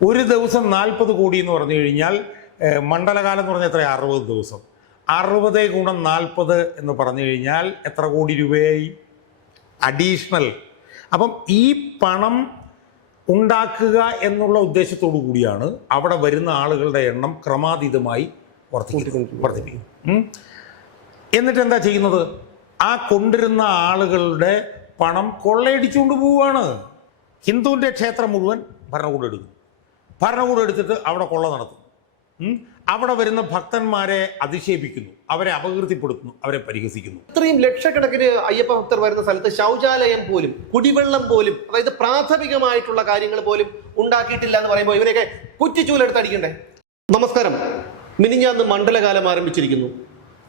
ഒരു ദിവസം 40 കോടി എന്ന് പറഞ്ഞു കഴിഞ്ഞാൽ മണ്ഡലകാലം എന്ന് പറഞ്ഞാൽ എത്ര 60 ദിവസം. 60 ഗുണം 40 എന്ന് പറഞ്ഞു കഴിഞ്ഞാൽ എത്ര കോടി രൂപയായി അഡീഷണൽ. അപ്പം ഈ പണം ഉണ്ടാക്കുക എന്നുള്ള ഉദ്ദേശത്തോടു കൂടിയാണ് അവിടെ വരുന്ന ആളുകളുടെ എണ്ണം ക്രമാതീതമായി വർദ്ധിപ്പിക്കും. എന്നിട്ട് എന്താ ചെയ്യുന്നത്? ആ കൊണ്ടുവരുന്ന ആളുകളുടെ പണം കൊള്ളയടിച്ചുകൊണ്ട് പോവുകയാണ്. ഹിന്ദുവിൻ്റെ ക്ഷേത്രം മുഴുവൻ ഭരണകൂടം എടുക്കും. ഭരണകൂടം എടുത്തിട്ട് അവിടെ കൊള്ള നടത്തും. അവിടെ വരുന്ന ഭക്തന്മാരെ അധിക്ഷേപിക്കുന്നു, അവരെ അപകീർത്തിപ്പെടുത്തുന്നു, അവരെ പരിഹസിക്കുന്നു. ഇത്രയും ലക്ഷക്കണക്കിന് അയ്യപ്പ ഭക്തർ വരുന്ന സ്ഥലത്ത് ശൗചാലയം പോലും, കുടിവെള്ളം പോലും, അതായത് പ്രാഥമികമായിട്ടുള്ള കാര്യങ്ങൾ പോലും ഉണ്ടാക്കിയിട്ടില്ല എന്ന് പറയുമ്പോൾ ഇവരെയൊക്കെ കുറ്റിച്ചൂലെടുത്ത് അടിക്കണ്ടേ? നമസ്കാരം. മിനിഞ്ഞാന്ന് മണ്ഡലകാലം ആരംഭിച്ചിരിക്കുന്നു.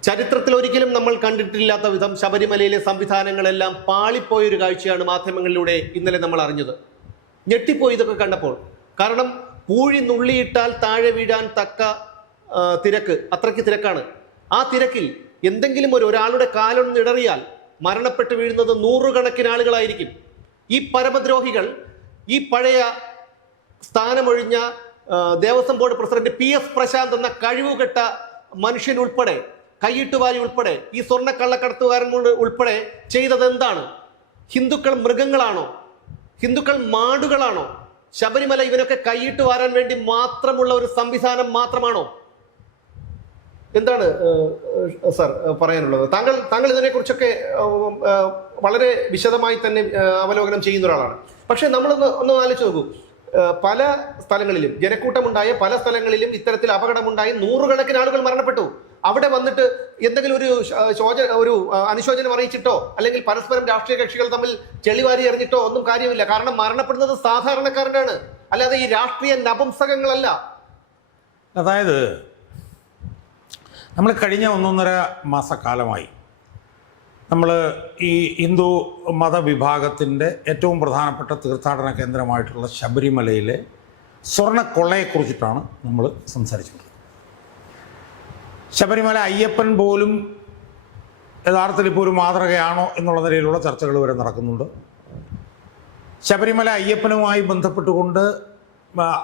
ചരിത്രത്തിൽ ഒരിക്കലും നമ്മൾ കണ്ടിട്ടില്ലാത്ത വിധം ശബരിമലയിലെ സംവിധാനങ്ങളെല്ലാം പാളിപ്പോയൊരു കാഴ്ചയാണ് മാധ്യമങ്ങളിലൂടെ ഇന്നലെ നമ്മൾ അറിഞ്ഞത്. ഞെട്ടിപ്പോയി ഇതൊക്കെ കണ്ടപ്പോൾ. കാരണം പൂഴി നുള്ളിയിട്ടാൽ താഴെ വീഴാൻ തക്ക തിരക്ക്, അത്രയ്ക്ക് തിരക്കാണ്. ആ തിരക്കിൽ എന്തെങ്കിലും ഒരാളുടെ കാലൊന്ന് ഇടറിയാൽ മരണപ്പെട്ട് വീഴുന്നത് നൂറുകണക്കിന് ആളുകളായിരിക്കും. ഈ പരമദ്രോഹികൾ ഈ പഴയ സ്ഥാനമൊഴിഞ്ഞ Devaswom board president PS Prashanth എന്ന കഴിവുകെട്ട മനുഷ്യനുൾപ്പെടെ, കയ്യിട്ടുവാരി ഉൾപ്പെടെ, ഈ സ്വർണ്ണ കള്ളക്കടത്തുകാരൻ ഉൾപ്പെടെ ചെയ്തത് എന്താണ്? ഹിന്ദുക്കൾ മൃഗങ്ങളാണോ? ഹിന്ദുക്കൾ മാടുകളാണോ? ശബരിമല ഇവനൊക്കെ കൈയിട്ട് വാരാൻ വേണ്ടി മാത്രമുള്ള ഒരു സംവിധാനം മാത്രമാണോ? എന്താണ് സർ പറയാനുള്ളത്? താങ്കൾ ഇതിനെക്കുറിച്ചൊക്കെ വളരെ വിശദമായി തന്നെ അവലോകനം ചെയ്യുന്ന ഒരാളാണ്. പക്ഷെ നമ്മളൊന്ന് ആലോചിച്ച് നോക്കൂ. പല സ്ഥലങ്ങളിലും ജനക്കൂട്ടമുണ്ടായ പല സ്ഥലങ്ങളിലും ഇത്തരത്തിൽ അപകടമുണ്ടായി നൂറുകണക്കിന് ആളുകൾ മരണപ്പെട്ടു. അവിടെ വന്നിട്ട് എന്തെങ്കിലും ഒരു അനുശോചനം അറിയിച്ചിട്ടോ അല്ലെങ്കിൽ പരസ്പരം രാഷ്ട്രീയ കക്ഷികൾ തമ്മിൽ ചെളിവാരി എറിഞ്ഞിട്ടോ ഒന്നും കാര്യമില്ല. കാരണം മരണപ്പെടുന്നത് സാധാരണക്കാരനാണ്, അല്ലാതെ ഈ രാഷ്ട്രീയ നപുംസകങ്ങളല്ല. അതായത് നമ്മൾ കഴിഞ്ഞ 1.5 മാസക്കാലമായി നമ്മൾ ഈ ഹിന്ദു മതവിഭാഗത്തിൻ്റെ ഏറ്റവും പ്രധാനപ്പെട്ട തീർത്ഥാടന കേന്ദ്രമായിട്ടുള്ള ശബരിമലയിലെ സ്വർണ്ണക്കൊള്ളയെക്കുറിച്ചിട്ടാണ് നമ്മൾ സംസാരിച്ചത്. ശബരിമല അയ്യപ്പൻ പോലും യഥാർത്ഥത്തിൽ ഇപ്പോൾ ഒരു മാതൃകയാണോ എന്നുള്ള നിലയിലുള്ള ചർച്ചകൾ വരെ നടക്കുന്നുണ്ട്. ശബരിമല അയ്യപ്പനുമായി ബന്ധപ്പെട്ടുകൊണ്ട്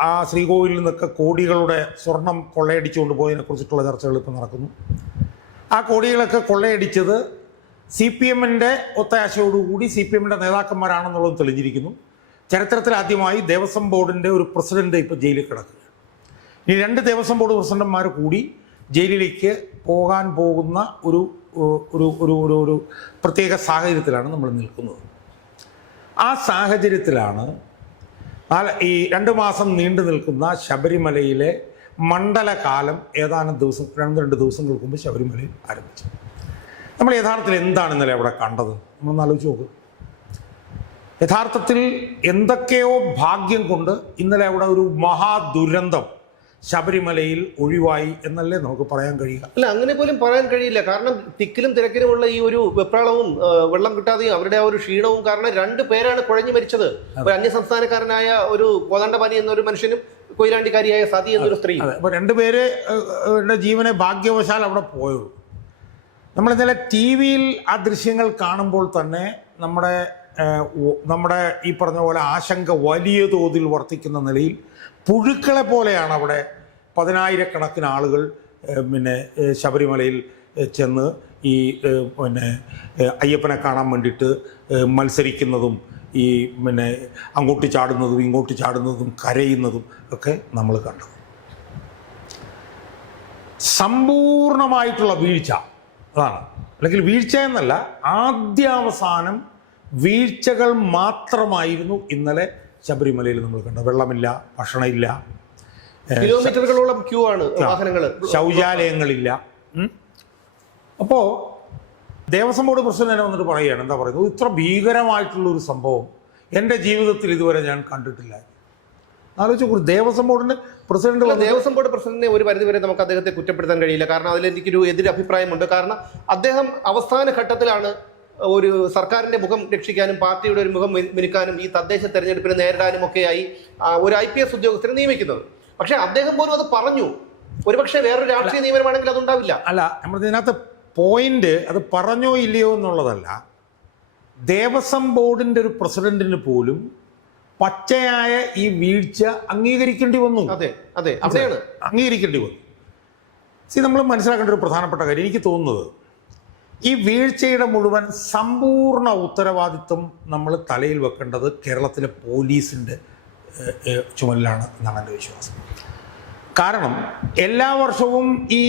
ആ ശ്രീകോവിലിൽ നിന്നൊക്കെ കോടികളുടെ സ്വർണം കൊള്ളയടിച്ചുകൊണ്ട് പോയതിനെക്കുറിച്ചിട്ടുള്ള ചർച്ചകൾ ഇപ്പോൾ നടക്കുന്നു. ആ കോടികളൊക്കെ കൊള്ളയടിച്ചത് CPM-ൻ്റെ ഒത്താശയോടുകൂടി CPM-ൻ്റെ നേതാക്കന്മാരാണെന്നുള്ളത് തെളിഞ്ഞിരിക്കുന്നു. ചരിത്രത്തിൽ ആദ്യമായി ദേവസ്വം ബോർഡിൻ്റെ ഒരു പ്രസിഡന്റ് ഇപ്പോൾ ജയിലിൽ കിടക്കുക. ഇനി 2 ദേവസ്വം ബോർഡ് പ്രസിഡന്റുമാർ കൂടി ജയിലിലേക്ക് പോകാൻ പോകുന്ന ഒരു ഒരു ഒരു ഒരു ഒരു പ്രത്യേക സാഹചര്യത്തിലാണ് നമ്മൾ നിൽക്കുന്നത്. ആ സാഹചര്യത്തിലാണ് ഈ 2 മാസം നീണ്ടു നിൽക്കുന്ന ശബരിമലയിലെ മണ്ഡലകാലം ഏതാനും ദിവസം 2 ദിവസങ്ങൾക്ക് മുമ്പ് ശബരിമലയിൽ ആരംഭിച്ചു. നമ്മൾ യഥാർത്ഥത്തിൽ എന്താണ് ഇന്നലെ അവിടെ കണ്ടത്? നമ്മളൊന്ന് ആലോചിച്ച് നോക്കും. യഥാർത്ഥത്തിൽ എന്തൊക്കെയോ ഭാഗ്യം കൊണ്ട് ഇന്നലെ അവിടെ ഒരു മഹാദുരന്തം ശബരിമലയിൽ ഒഴിവായി എന്നല്ലേ നമുക്ക് പറയാൻ കഴിയുക? അല്ല, അങ്ങനെ പോലും പറയാൻ കഴിയില്ല. കാരണം തിക്കിലും തിരക്കിലുമുള്ള ഈ ഒരു വെപ്രാളവും വെള്ളം കിട്ടാതെയും അവരുടെ ആ ഒരു ക്ഷീണവും കാരണം 2 പേരാണ് കുഴഞ്ഞു മരിച്ചത്. ഒരു അന്യസംസ്ഥാനക്കാരനായ ഒരു കോദണ്ഡപാനി എന്നൊരു മനുഷ്യനും കൊയിലാണ്ടിക്കാരിയായ സതി എന്നൊരു സ്ത്രീ. അപ്പോൾ 2 പേര് ജീവനെ ഭാഗ്യവശാൽ അവിടെ പോയുള്ളൂ. നമ്മൾ ഇന്നലെ TV-യിൽ ആ ദൃശ്യങ്ങൾ കാണുമ്പോൾ തന്നെ നമ്മുടെ ഈ പറഞ്ഞ പോലെ ആശങ്ക വലിയ തോതിൽ വർദ്ധിക്കുന്ന നിലയിൽ പുഴുക്കളെ പോലെയാണ് അവിടെ 10,000-കണക്കിന് ആളുകൾ ശബരിമലയിൽ ചെന്ന് ഈ അയ്യപ്പനെ കാണാൻ വേണ്ടിയിട്ട് മത്സരിക്കുന്നതും ഈ അങ്ങോട്ട് ചാടുന്നതും ഇങ്ങോട്ട് ചാടുന്നതും കരയുന്നതും ഒക്കെ നമ്മൾ കണ്ടു. സമ്പൂർണമായിട്ടുള്ള വീഴ്ച അതാണ്. അല്ലെങ്കിൽ വീഴ്ച എന്നല്ല, ആദ്യാവസാനം വീഴ്ചകൾ മാത്രമായിരുന്നു ഇന്നലെ ശബരിമലയിൽ നമ്മൾ കണ്ടത്. വെള്ളമില്ല, ഭക്ഷണമില്ല, കിലോമീറ്ററുകളോളം ക്യൂ ആണ്, വാഹനങ്ങൾ, ശൗചാലയങ്ങളില്ല. അപ്പോൾ ദേവസ്വം ബോർഡ് പ്രസിഡന്റ് വന്നിട്ട് പറയുകയാണ്, എന്താ പറയുന്നത്, ഇത്ര ഭീകരമായിട്ടുള്ളൊരു സംഭവം എൻ്റെ ജീവിതത്തിൽ ഇതുവരെ ഞാൻ കണ്ടിട്ടില്ല. ആലോചിച്ചു. ദേവസ്വം ബോർഡിൻ്റെ പ്രസിഡന്റ്, ദേവസ്വം ബോർഡ് പ്രസിഡന്റിനെ ഒരു പരിധിവരെ നമുക്ക് അദ്ദേഹത്തെ കുറ്റപ്പെടുത്താൻ കഴിയില്ല. കാരണം അതിലെനിക്കൊരു എതിരഭിപ്രായമുണ്ട്. കാരണം അദ്ദേഹം അവസാന ഘട്ടത്തിലാണ് ഒരു സർക്കാരിന്റെ മുഖം രക്ഷിക്കാനും പാർട്ടിയുടെ ഒരു മുഖം മിനുക്കാനും ഈ തദ്ദേശ തെരഞ്ഞെടുപ്പിനെ നേരിടാനും ഒക്കെയായി ഒരു IPS ഉദ്യോഗസ്ഥരെ നിയമിക്കുന്നത്. പക്ഷെ അദ്ദേഹം പോലും അത് പറഞ്ഞു. ഒരുപക്ഷെ വേറൊരു രാഷ്ട്രീയ നിയമനമാണെങ്കിൽ അതുണ്ടാവില്ല. അല്ല, നമ്മുടെ ഇതിനകത്ത് പോയിന്റ് അത് പറഞ്ഞോ ഇല്ലയോ എന്നുള്ളതല്ല. ദേവസ്വം ബോർഡിൻ്റെ ഒരു പ്രസിഡന്റിന് പോലും പച്ചയായ ഈ വീഴ്ച അംഗീകരിക്കേണ്ടി വന്നു. അതെ അതെ, അവിടെയാണ് അംഗീകരിക്കേണ്ടി വന്നു. നമ്മൾ മനസ്സിലാക്കേണ്ട ഒരു പ്രധാനപ്പെട്ട കാര്യം, എനിക്ക് തോന്നുന്നത് ഈ വീഴ്ചയുടെ മുഴുവൻ സമ്പൂർണ്ണ ഉത്തരവാദിത്വം നമ്മൾ തലയിൽ വെക്കേണ്ടത് കേരളത്തിലെ പോലീസിൻ്റെ ചുമലിലാണ് എന്നാണ് എൻ്റെ വിശ്വാസം. കാരണം എല്ലാ വർഷവും ഈ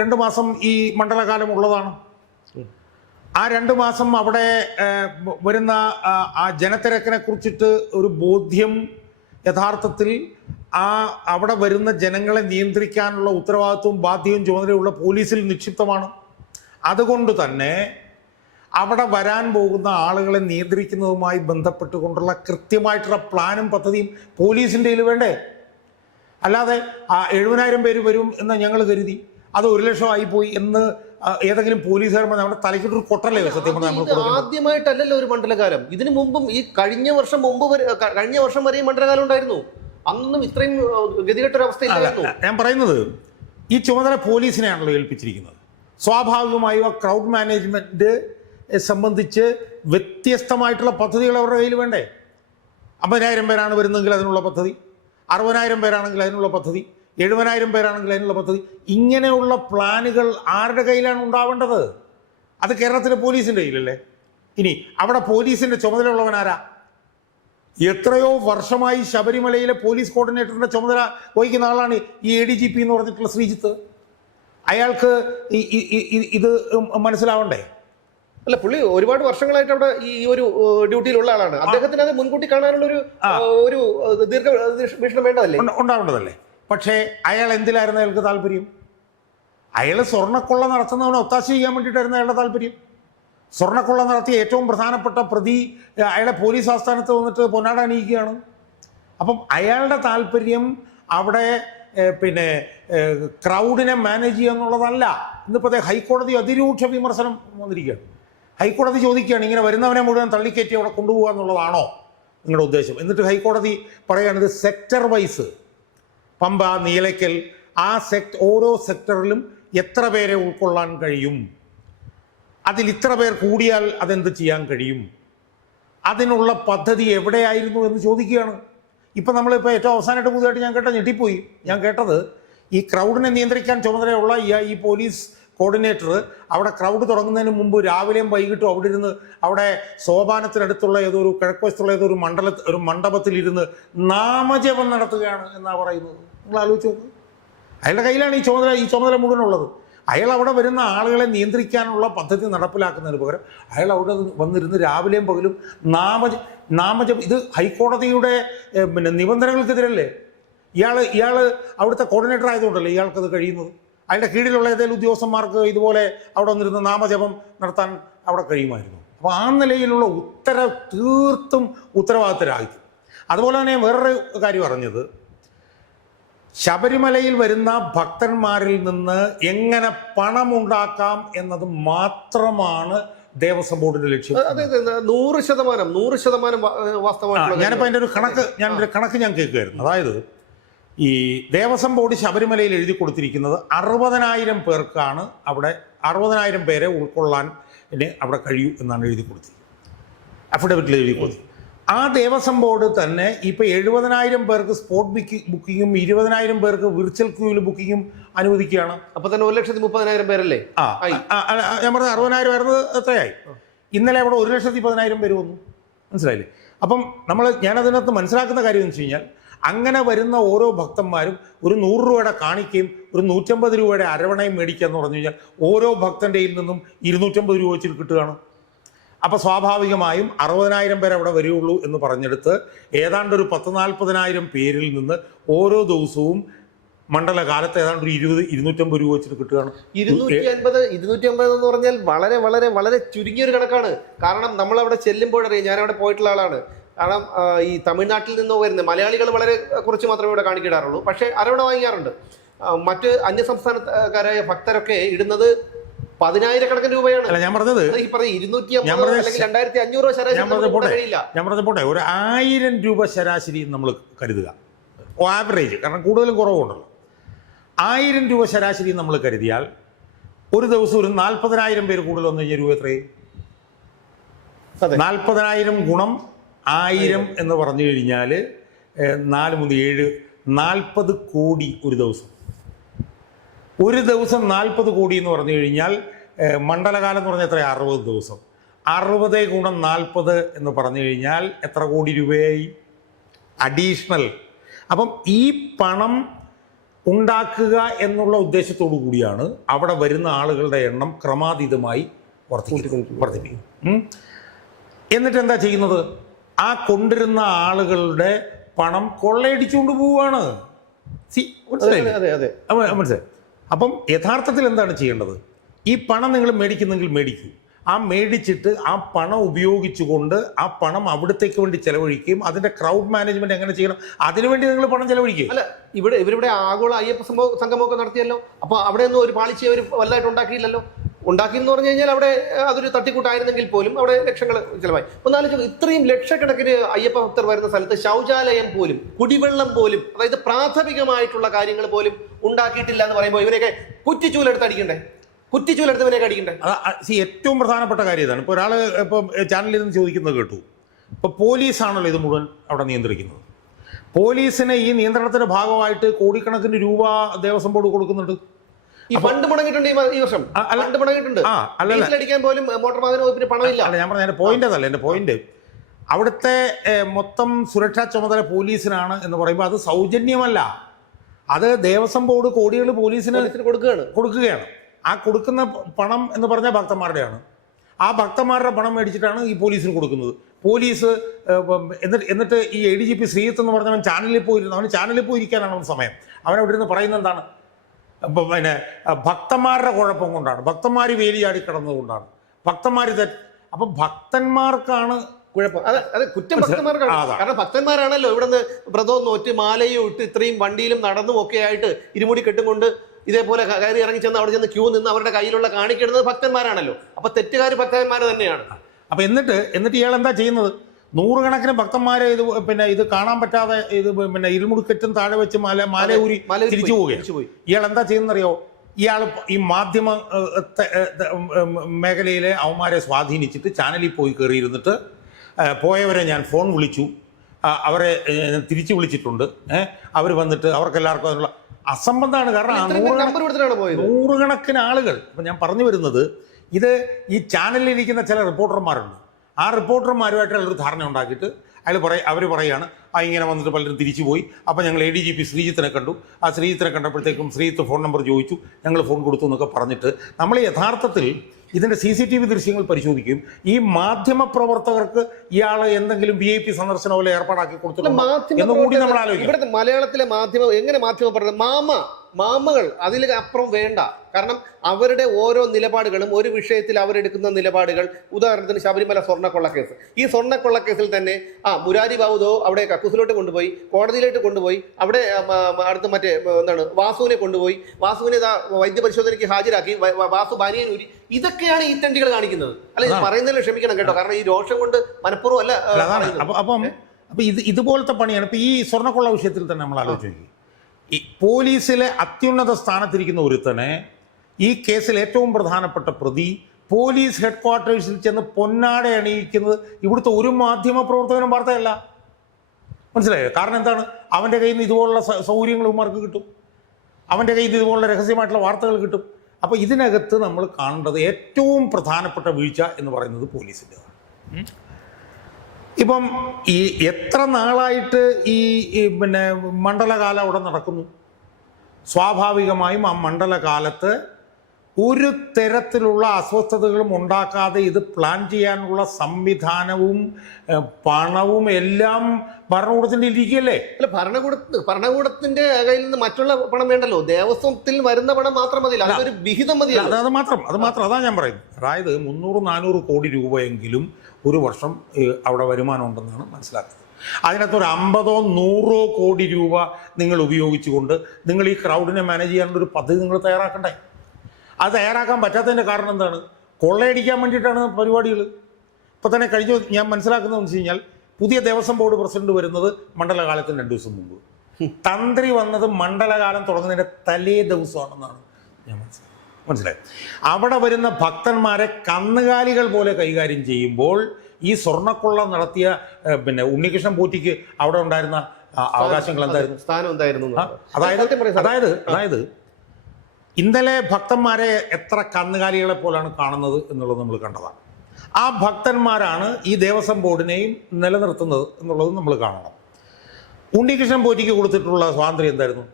2 മാസം ഈ മണ്ഡലകാലം ഉള്ളതാണ്. ആ 2 മാസം അവിടെ വരുന്ന ആ ജനത്തിരക്കിനെ കുറിച്ചിട്ട് ഒരു ബോധ്യം യഥാർത്ഥത്തിൽ അവിടെ വരുന്ന ജനങ്ങളെ നിയന്ത്രിക്കാനുള്ള ഉത്തരവാദിത്വവും ബാധ്യവും ചുമതലയുള്ള പോലീസിൽ നിക്ഷിപ്തമാണ്. അതുകൊണ്ട് തന്നെ അവിടെ വരാൻ പോകുന്ന ആളുകളെ നിയന്ത്രിക്കുന്നതുമായി ബന്ധപ്പെട്ടുകൊണ്ടുള്ള കൃത്യമായിട്ടുള്ള പ്ലാനും പദ്ധതിയും പോലീസിൻ്റെ കയ്യിൽ വേണ്ടേ? അല്ലാതെ 70,000 പേര് വരും എന്ന് ഞങ്ങൾ കരുതി അത് 1,00,000 ആയിപ്പോയി എന്ന് ഏതെങ്കിലും പോലീസുകാർ നമ്മുടെ തലയ്ക്കിട്ടൊരു കൊട്ടല്ലേ സത്യം പറഞ്ഞാൽ. ആദ്യമായിട്ടല്ലല്ലോ ഒരു മണ്ഡലകാലം. ഇതിനു മുമ്പും ഈ കഴിഞ്ഞ വർഷം വരെയും മണ്ഡലകാലം ഉണ്ടായിരുന്നു. അന്നും ഇത്രയും ഗതികെട്ടൊരവസ്ഥയിലായിരുന്നു. ഞാൻ പറയുന്നത് ഈ ചുമതല പോലീസിനെയാണല്ലോ ഏൽപ്പിച്ചിരിക്കുന്നത്. സ്വാഭാവികമായും ആ ക്രൗഡ് മാനേജ്മെന്റ് സംബന്ധിച്ച് വ്യത്യസ്തമായിട്ടുള്ള പദ്ധതികൾ അവരുടെ കയ്യിൽ വേണ്ടേ? 50,000 പേരാണ് വരുന്നതെങ്കിൽ അതിനുള്ള പദ്ധതി, 60,000 പേരാണെങ്കിൽ അതിനുള്ള പദ്ധതി, 70,000 പേരാണെങ്കിൽ അതിനുള്ള പദ്ധതി. ഇങ്ങനെയുള്ള പ്ലാനുകൾ ആരുടെ കയ്യിലാണ് ഉണ്ടാവേണ്ടത്? അത് കേരളത്തിലെ പോലീസിൻ്റെ കയ്യിലല്ലേ? ഇനി അവിടെ പോലീസിൻ്റെ ചുമതലയുള്ളവനാരാ? എത്രയോ വർഷമായി ശബരിമലയിലെ പോലീസ് കോർഡിനേറ്ററിൻ്റെ ചുമതല വഹിക്കുന്ന ആളാണ് ഈ ADGP എന്ന് പറഞ്ഞിട്ടുള്ള ശ്രീജിത്ത്. അയാൾക്ക് ഇത് മനസ്സിലാവണ്ടേ? അല്ല, പുള്ളി ഒരുപാട് വർഷങ്ങളായിട്ട് അവിടെ ഈ ഒരു ഡ്യൂട്ടിയിലുള്ള ആളാണ്. അദ്ദേഹത്തിന് അത് മുൻകൂട്ടി കാണാനുള്ള ഒരു ദീർഘവീക്ഷണം വേണ്ടതല്ലേ? ഉണ്ടാവേണ്ടതല്ലേ? പക്ഷേ അയാൾ എന്തിലായിരുന്നു അയാൾക്ക് താല്പര്യം? അയാൾ സ്വർണ്ണക്കൊള്ള നടത്തുന്നവനെ ഒത്താശ ചെയ്യാൻ വേണ്ടിയിട്ടായിരുന്നു അയാളുടെ താല്പര്യം. സ്വർണ്ണക്കൊള്ള നടത്തിയ ഏറ്റവും പ്രധാനപ്പെട്ട പ്രതി അയാളെ പോലീസ് ആസ്ഥാനത്ത് വന്നിട്ട് പൊന്നാട അണിയിക്കുകയാണ്. അപ്പം അയാളുടെ താല്പര്യം അവിടെ ക്രൗഡിനെ മാനേജ് ചെയ്യുക എന്നുള്ളതല്ല. ഇന്നിപ്പോൾ ഹൈക്കോടതി അതിരൂക്ഷ വിമർശനം വന്നിരിക്കുകയാണ്. ഹൈക്കോടതി ചോദിക്കുകയാണ്, ഇങ്ങനെ വരുന്നവനെ മുഴുവൻ തള്ളിക്കയറ്റി അവിടെ കൊണ്ടുപോകുക എന്നുള്ളതാണോ നിങ്ങളുടെ ഉദ്ദേശം? എന്നിട്ട് ഹൈക്കോടതി പറയുകയാണ്, ഇത് സെക്ടർ വൈസ് പമ്പ, നീലയ്ക്കൽ, ഓരോ സെക്ടറിലും എത്ര പേരെ ഉൾക്കൊള്ളാൻ കഴിയും, അതിൽ ഇത്ര പേർ കൂടിയാൽ അതെന്ത് ചെയ്യാൻ കഴിയും, അതിനുള്ള പദ്ധതി എവിടെയായിരുന്നു എന്ന് ചോദിക്കുകയാണ്. ഇപ്പം നമ്മളിപ്പോൾ ഏറ്റവും അവസാനമായിട്ട് പുതുതായിട്ട് ഞാൻ ഞെട്ടിപ്പോയി. ഞാൻ കേട്ടത് ഈ ക്രൗഡിനെ നിയന്ത്രിക്കാൻ ചുമതലയുള്ള ഈ പോലീസ് കോർഡിനേറ്റർ അവിടെ ക്രൗഡ് തുടങ്ങുന്നതിന് മുമ്പ് രാവിലെയും വൈകിട്ടും അവിടെ ഇരുന്ന് അവിടെ സോപാനത്തിനടുത്തുള്ള ഏതൊരു കിഴക്കുവശത്തുള്ള ഒരു മണ്ഡപത്തിലിരുന്ന് നാമജപം നടത്തുകയാണ് എന്നാണ് പറയുന്നത്. നിങ്ങൾ ആലോചിച്ച് നോക്ക്. അയാളുടെ കയ്യിലാണ് ഈ ചുമതല മുഴുവനുള്ളത്. അയാൾ അവിടെ വരുന്ന ആളുകളെ നിയന്ത്രിക്കാനുള്ള പദ്ധതി നടപ്പിലാക്കുന്നതിന് പകരം അയാൾ അവിടെ വന്നിരുന്ന് രാവിലെയും പകലും നാമജപം. ഇത് ഹൈക്കോടതിയുടെ നിബന്ധനകൾക്കെതിരല്ലേ? ഇയാൾ അവിടുത്തെ കോർഡിനേറ്റർ ആയതുകൊണ്ടല്ലേ ഇയാൾക്കത് കഴിയുന്നത്? അയാളുടെ കീഴിലുള്ള ഏതെങ്കിലും ഉദ്യോഗസ്ഥന്മാർക്ക് ഇതുപോലെ അവിടെ വന്നിരുന്ന് നാമജപം നടത്താൻ അവിടെ കഴിയുമായിരുന്നു. അപ്പോൾ ആ നിലയിലുള്ള തീർത്തും ഉത്തരവാദിത്തരാഹിത്യം. അതുപോലെ തന്നെ വേറൊരു കാര്യം അറിഞ്ഞത്, ശബരിമലയിൽ വരുന്ന ഭക്തന്മാരിൽ നിന്ന് എങ്ങനെ പണമുണ്ടാക്കാം എന്നത് മാത്രമാണ് ദേവസ്വം ബോർഡിന്റെ ലക്ഷ്യം. 100% വാസ്തവമാണ്. ഞാനിപ്പോൾ അതിൻ്റെ ഒരു കണക്ക് ഞാൻ കേൾക്കുമായിരുന്നു. അതായത് ഈ ദേവസ്വം ബോർഡ് ശബരിമലയിൽ എഴുതി കൊടുത്തിരിക്കുന്നത് 60,000 പേർക്കാണ് അവിടെ 60,000 പേരെ ഉൾക്കൊള്ളാൻ അവിടെ കഴിയൂ എന്നാണ് എഴുതി കൊടുത്തിരിക്കുന്നത്. അഫിഡവിറ്റിൽ എഴുതി കൊടുത്തു. ആ ദേവസ്വം ബോർഡ് തന്നെ ഇപ്പോൾ 70,000 പേർക്ക് സ്പോട്ട് ബുക്കിങ്ങും 20,000 പേർക്ക് വിർച്വൽ ക്യൂവിൽ ബുക്കിങ്ങും അനുവദിക്കുകയാണ്. അപ്പോൾ തന്നെ 1,30,000 പേരല്ലേ? ഞാൻ പറഞ്ഞത് 60,000 വരുന്നത് എത്രയായി? ഇന്നലെ അവിടെ 1,10,000 പേര് വന്നു. മനസ്സിലായില്ലേ? അപ്പം ഞാനതിനകത്ത് മനസ്സിലാക്കുന്ന കാര്യം എന്ന് വെച്ച് കഴിഞ്ഞാൽ, അങ്ങനെ വരുന്ന ഓരോ ഭക്തന്മാരും ഒരു 100 രൂപയുടെ കാണിക്കുകയും ഒരു 150 രൂപയുടെ അരവണയും മേടിക്കുക എന്ന് പറഞ്ഞു കഴിഞ്ഞാൽ ഓരോ ഭക്തൻ്റെയിൽ നിന്നും 250 രൂപ വെച്ചിട്ട് കിട്ടുകയാണ്. അപ്പോൾ സ്വാഭാവികമായും 60,000 പേര് അവിടെ വരികയുള്ളൂ എന്ന് പറഞ്ഞെടുത്ത് ഏതാണ്ട് ഒരു 10,000-40,000 പേരിൽ നിന്ന് ഓരോ ദിവസവും മണ്ഡലകാലത്ത് ഏതാണ്ട് ഒരു 250 രൂപ വെച്ചിട്ട് കിട്ടുകയാണ്. 250 എന്ന് പറഞ്ഞാൽ വളരെ വളരെ വളരെ ചുരുങ്ങിയൊരു കണക്കാണ്. കാരണം നമ്മളവിടെ ചെല്ലുമ്പോഴറിയാം, ഞാനവിടെ പോയിട്ടുള്ള ആളാണ്. കാരണം ഈ തമിഴ്നാട്ടിൽ നിന്നോ വരുന്ന മലയാളികൾ വളരെ കുറച്ച് മാത്രമേ ഇവിടെ കാണിക്കിടാറുള്ളൂ. പക്ഷേ അരവണ വാങ്ങിക്കാറുണ്ട്. മറ്റ് അന്യസംസ്ഥാനക്കാരായ ഭക്തരൊക്കെ ഇടുന്നത് 10,000 രൂപയാണ്. അല്ല, ഞാൻ പറഞ്ഞത് ഈ പറഞ്ഞ 250 ശരാശരി ഞാൻ പറഞ്ഞ പോട്ടെ, ഒരു 1,000 രൂപ ശരാശരി നമ്മൾ കരുതുക, ആവറേജ്, കാരണം കൂടുതലും കുറവുണ്ടല്ലോ. 1,000 രൂപ ശരാശരി നമ്മൾ കരുതിയാൽ ഒരു ദിവസം ഒരു 40,000 പേര് കൂടുതൽ വന്നു കഴിഞ്ഞാൽ രൂപ എത്രയും? 40,000 ഗുണം 1000 എന്ന് പറഞ്ഞു കഴിഞ്ഞാൽ 4 മുതൽ 7 40 കോടി ഒരു ദിവസം. ഒരു ദിവസം 40 കോടി എന്ന് പറഞ്ഞു കഴിഞ്ഞാൽ മണ്ഡലകാലം എന്ന് പറഞ്ഞാൽ എത്ര? 60 ദിവസം. 60 ഗുണം 40 എന്ന് പറഞ്ഞു കഴിഞ്ഞാൽ എത്ര കോടി രൂപയായി അഡീഷണൽ? അപ്പം ഈ പണം ഉണ്ടാക്കുക എന്നുള്ള ഉദ്ദേശത്തോടു കൂടിയാണ് അവിടെ വരുന്ന ആളുകളുടെ എണ്ണം ക്രമാതീതമായി വർദ്ധിപ്പിക്കും. എന്നിട്ട് എന്താ ചെയ്യുന്നത്? ആ കൊണ്ടുവരുന്ന ആളുകളുടെ പണം കൊള്ളയടിച്ചുകൊണ്ട് പോവുകയാണ്. മനസ്സിലായി? അപ്പം യഥാർത്ഥത്തിൽ എന്താണ് ചെയ്യേണ്ടത്? ഈ പണം നിങ്ങൾ മേടിക്കുന്നെങ്കിൽ മേടിക്കൂ. ആ മേടിച്ചിട്ട് ആ പണം ഉപയോഗിച്ചുകൊണ്ട് ആ പണം അവിടത്തേക്ക് വേണ്ടി ചെലവഴിക്കുകയും അതിന്റെ ക്രൗഡ് മാനേജ്മെന്റ് എങ്ങനെ ചെയ്യണം അതിനുവേണ്ടി നിങ്ങൾ പണം ചെലവഴിക്കും. അല്ല, ഇവരിവിടെ ആഗോള അയ്യപ്പ സംഗമമൊക്കെ നടത്തിയല്ലോ. അപ്പൊ അവിടെ ഒന്നും ഒരു പാളിച്ച അവർ വലുതായിട്ട് ഉണ്ടാക്കിയില്ലല്ലോ. ഉണ്ടാക്കിയെന്ന് പറഞ്ഞു കഴിഞ്ഞാൽ അവിടെ അതൊരു തട്ടിക്കൂട്ടായിരുന്നെങ്കിൽ പോലും അവിടെ ലക്ഷങ്ങൾ ചിലവായി. ഒന്നാലോചിച്ച് ഇത്രയും ലക്ഷക്കണക്കിന് അയ്യപ്പ ഭക്തർ വരുന്ന സ്ഥലത്ത് ശൗചാലയം പോലും കുടിവെള്ളം പോലും അതായത് പ്രാഥമികമായിട്ടുള്ള കാര്യങ്ങൾ പോലും ഉണ്ടാക്കിയിട്ടില്ല എന്ന് പറയുമ്പോൾ ഇവരെയൊക്കെ കുറ്റിച്ചൂലെടുത്ത് അടിക്കണ്ടേ? കുറ്റിച്ചൂലെടുത്തവനെയൊക്കെ അടിക്കണ്ടേ? ഏറ്റവും പ്രധാനപ്പെട്ട കാര്യം ഇതാണ്. ഇപ്പോൾ ഒരാൾ ഇപ്പം ചാനലിൽ നിന്ന് ചോദിക്കുന്നത് കേട്ടു. ഇപ്പോൾ പോലീസാണല്ലോ ഇത് മുഴുവൻ അവിടെ നിയന്ത്രിക്കുന്നത്. പോലീസിന് ഈ നിയന്ത്രണത്തിന്റെ ഭാഗമായിട്ട് കോടിക്കണക്കിന് രൂപ ദേവസ്വം ബോർഡ് കൊടുക്കുന്നുണ്ട്. ഈ ഫണ്ട് മുടങ്ങിയിട്ടുണ്ട് ഈ വർഷം. ഫണ്ട് മുടങ്ങിയിട്ടുണ്ട്. അടിക്കാൻ പോലും മോട്ടോർ വാഹന വകുപ്പിന് പണമില്ല. അല്ല, ഞാൻ പറഞ്ഞ എൻ്റെ പോയിന്റ് അതല്ല. എൻ്റെ പോയിന്റ് അവിടുത്തെ മൊത്തം സുരക്ഷാ ചുമതല പോലീസിനാണ് എന്ന് പറയുമ്പോൾ അത് സൗജന്യമല്ല. അത് ദേവസ്വം ബോർഡ് കോടികൾ പോലീസിന് കൊടുക്കുകയാണ്. ആ കൊടുക്കുന്ന പണം എന്ന് പറഞ്ഞാൽ ഭക്തന്മാരുടെയാണ്. ആ ഭക്തന്മാരുടെ പണം മേടിച്ചിട്ടാണ് ഈ പോലീസിന് കൊടുക്കുന്നത്. പോലീസ് എന്നിട്ട് ഈ ADGP ശ്രീജിത്ത് എന്ന് പറഞ്ഞവൻ ചാനലിൽ പോയിരുന്നു. അവന് ചാനലിൽ പോയിരിക്കാനാണ് അവൻ സമയം. അവനവിടെ ഇരുന്ന് പറയുന്നത് എന്താണ്? പിന്നെ ഭക്തന്മാരുടെ കുഴപ്പം കൊണ്ടാണ്, ഭക്തന്മാർ വേലിയാടി കിടന്നതുകൊണ്ടാണ്, ഭക്തന്മാർ അപ്പം ഭക്തന്മാർക്കാണ് കുഴപ്പം. അതെ, കുറ്റം ഭക്തന്മാർക്കാണ്. കാരണം ഭക്തന്മാരാണല്ലോ ഇവിടുന്ന് വ്രതവും നോറ്റ് മാലയും ഇട്ട് ഇത്രയും വണ്ടിയിലും നടന്നും ഒക്കെ ആയിട്ട് ഇരുമുടി കെട്ടും ഇതേപോലെ കയറി ഇറങ്ങി ചെന്ന് അവിടെ ചെന്ന് ക്യൂ നിന്ന് അവരുടെ കയ്യിലുള്ള കാണിക്കുന്നത് ഭക്തന്മാരാണല്ലോ. അപ്പൊ തെറ്റുകാർ ഭക്തന്മാർ തന്നെയാണ്. അപ്പൊ എന്നിട്ട് ഇയാൾ എന്താ ചെയ്യുന്നത്? നൂറുകണക്കിന് ഭക്തന്മാരെ ഇത് കാണാൻ പറ്റാതെ ഇരുമുടിക്കെറ്റും താഴെ വെച്ച് മാല ഊരി തിരിച്ചു പോവുകയാണ്. ഇയാൾ എന്താ ചെയ്യുന്നറിയോ? ഇയാൾ ഈ മാധ്യമ മേഖലയിലെ അവന്മാരെ സ്വാധീനിച്ചിട്ട് ചാനലിൽ പോയി കയറിയിരുന്നിട്ട് പോയവരെ ഞാൻ ഫോൺ വിളിച്ചു, അവരെ തിരിച്ചു വിളിച്ചിട്ടുണ്ട്, അവർ വന്നിട്ട് അവർക്കെല്ലാവർക്കും അതിനുള്ള അസംബന്ധമാണ്. കാരണം നൂറുകണക്കിന് ആളുകൾ. അപ്പം ഞാൻ പറഞ്ഞു വരുന്നത്, ഇത് ഈ ചാനലിലിരിക്കുന്ന ചില റിപ്പോർട്ടർമാരുണ്ട്. ആ റിപ്പോർട്ടർമാരുമായിട്ട് ഒരു ധാരണ ഉണ്ടാക്കിയിട്ട് അവർ പറയുകയാണ് ഇങ്ങനെ വന്നിട്ട് പലരും തിരിച്ചു പോയി. അപ്പോൾ ഞങ്ങൾ ADGP ശ്രീജിത്തിനെ കണ്ടു. ആ ശ്രീജിത്തിനെ കണ്ടപ്പോഴത്തേക്കും ശ്രീജിത്ത് ഫോൺ നമ്പർ ചോദിച്ചു, ഞങ്ങൾ ഫോൺ കൊടുത്തു എന്നൊക്കെ പറഞ്ഞിട്ട് നമ്മൾ യഥാർത്ഥത്തിൽ ഇതിൻ്റെ CCTV ദൃശ്യങ്ങൾ പരിശോധിക്കും. ഈ മാധ്യമ പ്രവർത്തകർക്ക് ഇയാൾ എന്തെങ്കിലും VIP സന്ദർശനം പോലെ ഏർപ്പാടാക്കി കൊടുത്തിട്ടുണ്ട് എന്ന് കൂടി നമ്മൾ ആലോചിക്കും. ഇവിടുത്തെ മലയാളത്തിലെ മാധ്യമം എങ്ങനെ മാധ്യമം പറയുന്നത്? മാമകൾ അതിൽ അപ്പുറം വേണ്ട. കാരണം അവരുടെ ഓരോ നിലപാടുകളും ഒരു വിഷയത്തിൽ അവരെടുക്കുന്ന നിലപാടുകൾ, ഉദാഹരണത്തിന് ശബരിമല സ്വർണ്ണക്കൊള്ളക്കേസ്. ഈ സ്വർണ്ണക്കൊള്ളക്കേസിൽ തന്നെ മുരാരി ബാബുദോ അവിടെ കക്കൂസിലോട്ട് കൊണ്ടുപോയി, കോടതിയിലോട്ട് കൊണ്ടുപോയി, അവിടെ അടുത്ത് മറ്റേ എന്താണ് വാസുവിനെ കൊണ്ടുപോയി, വാസുവിനെ വൈദ്യപരിശോധനയ്ക്ക് ഹാജരാക്കി, വാസു ബാനിയനൂരി. ഇതൊക്കെയാണ് ഈ തെണ്ടികൾ കാണിക്കുന്നത്. അല്ല, ഇത് പറയുന്നതിൽ ക്ഷമിക്കണം കേട്ടോ. കാരണം ഈ രോഷം കൊണ്ട് മനഃപൂർവ്വം അല്ല. അപ്പം ഇതുപോലത്തെ പണിയാണ്. ഇപ്പം ഈ സ്വർണ്ണക്കൊള്ള വിഷയത്തിൽ തന്നെ നമ്മൾ ആലോചിക്കും. ഈ പോലീസിലെ അത്യുന്നത സ്ഥാനത്തിരിക്കുന്ന ഒരുത്തനെ ഈ കേസിൽ ഏറ്റവും പ്രധാനപ്പെട്ട പ്രതി പോലീസ് ഹെഡ്ക്വാർട്ടേഴ്സിൽ ചെന്ന് പൊന്നാട അണിയിക്കുന്നത് ഇവിടുത്തെ ഒരു മാധ്യമ പ്രവർത്തകനും വാർത്തയല്ല. മനസ്സിലായോ? കാരണം എന്താണ്? അവൻ്റെ കയ്യിൽ നിന്ന് ഇതുപോലുള്ള സൗകര്യങ്ങൾ ഉമ്മാർക്ക് കിട്ടും, അവൻ്റെ കയ്യിൽ നിന്ന് ഇതുപോലുള്ള രഹസ്യമായിട്ടുള്ള വാർത്തകൾ കിട്ടും. അപ്പോൾ ഇതിനകത്ത് നമ്മൾ കാണേണ്ടത് ഏറ്റവും പ്രധാനപ്പെട്ട വീഴ്ച എന്ന് പറയുന്നത് പോലീസിൻ്റെതാണ്. ഇപ്പം ഈ എത്ര നാളായിട്ട് ഈ മണ്ഡലകാലം അവിടെ നടക്കുന്നു. സ്വാഭാവികമായും ആ മണ്ഡലകാലത്ത് ഒരു തരത്തിലുള്ള അസ്വസ്ഥതകളും ഉണ്ടാക്കാതെ ഇത് പ്ലാൻ ചെയ്യാനുള്ള സംവിധാനവും പണവും എല്ലാം ഭരണകൂടത്തിൻ്റെ ഇരിക്കുകയല്ലേ? അല്ല, ഭരണകൂടത്തിന്റെ കയ്യിൽ നിന്ന് മറ്റുള്ള പണം വേണ്ടല്ലോ. ദേവസ്വത്തിൽ വരുന്ന പണം മാത്രം മതി, അതൊരു വിഹിതം മതി. അത് മാത്രം അതാണ് ഞാൻ പറയുന്നത്. അതായത് 300-400 കോടി രൂപയെങ്കിലും ഒരു വർഷം അവിടെ വരുമാനം ഉണ്ടെന്നാണ് മനസ്സിലാക്കുന്നത്. അതിനകത്തൊരു 50-100 കോടി രൂപ നിങ്ങൾ ഉപയോഗിച്ചുകൊണ്ട് നിങ്ങൾ ഈ ക്രൗഡിനെ മാനേജ് ചെയ്യാനുള്ളൊരു പദ്ധതി നിങ്ങൾ തയ്യാറാക്കണ്ടേ? അത് തയ്യാറാക്കാൻ പറ്റാത്തതിൻ്റെ കാരണം എന്താണ്? കൊള്ളയടിക്കാൻ വേണ്ടിയിട്ടാണ് പരിപാടികൾ. ഇപ്പോൾ തന്നെ ഞാൻ മനസ്സിലാക്കുന്നതെന്ന് വെച്ച് കഴിഞ്ഞാൽ പുതിയ ദേവസ്വം ബോർഡ് പ്രസിഡന്റ് വരുന്നത് മണ്ഡലകാലത്തിന് 2 ദിവസം മുമ്പ്, തന്ത്രി വന്നത് മണ്ഡലകാലം തുടങ്ങുന്നതിൻ്റെ തലേ ദിവസമാണെന്നാണ് ഞാൻ മനസ്സിലായത്. അവിടെ വരുന്ന ഭക്തന്മാരെ കന്നുകാലികൾ പോലെ കൈകാര്യം ചെയ്യുമ്പോൾ ഈ സ്വർണ്ണക്കൊള്ള നടത്തിയ ഉണ്ണികൃഷ്ണൻ പോറ്റിക്ക് അവിടെ ഉണ്ടായിരുന്ന അവകാശങ്ങൾ എന്തായിരുന്നു, സ്ഥാനം എന്തായിരുന്നു? അതായത് ഇന്നലെ ഭക്തന്മാരെ എത്ര കന്നുകാലികളെ പോലാണ് കാണുന്നത് എന്നുള്ളത് നമ്മൾ കണ്ടതാണ്. ആ ഭക്തന്മാരാണ് ഈ ദേവസ്വം ബോർഡിനെയും നിലനിർത്തുന്നത് എന്നുള്ളത് നമ്മൾ കാണണം. ഉണ്ണികൃഷ്ണൻ പോറ്റിക്ക് കൊടുത്തിട്ടുള്ള സ്വാതന്ത്ര്യം എന്തായിരുന്നു?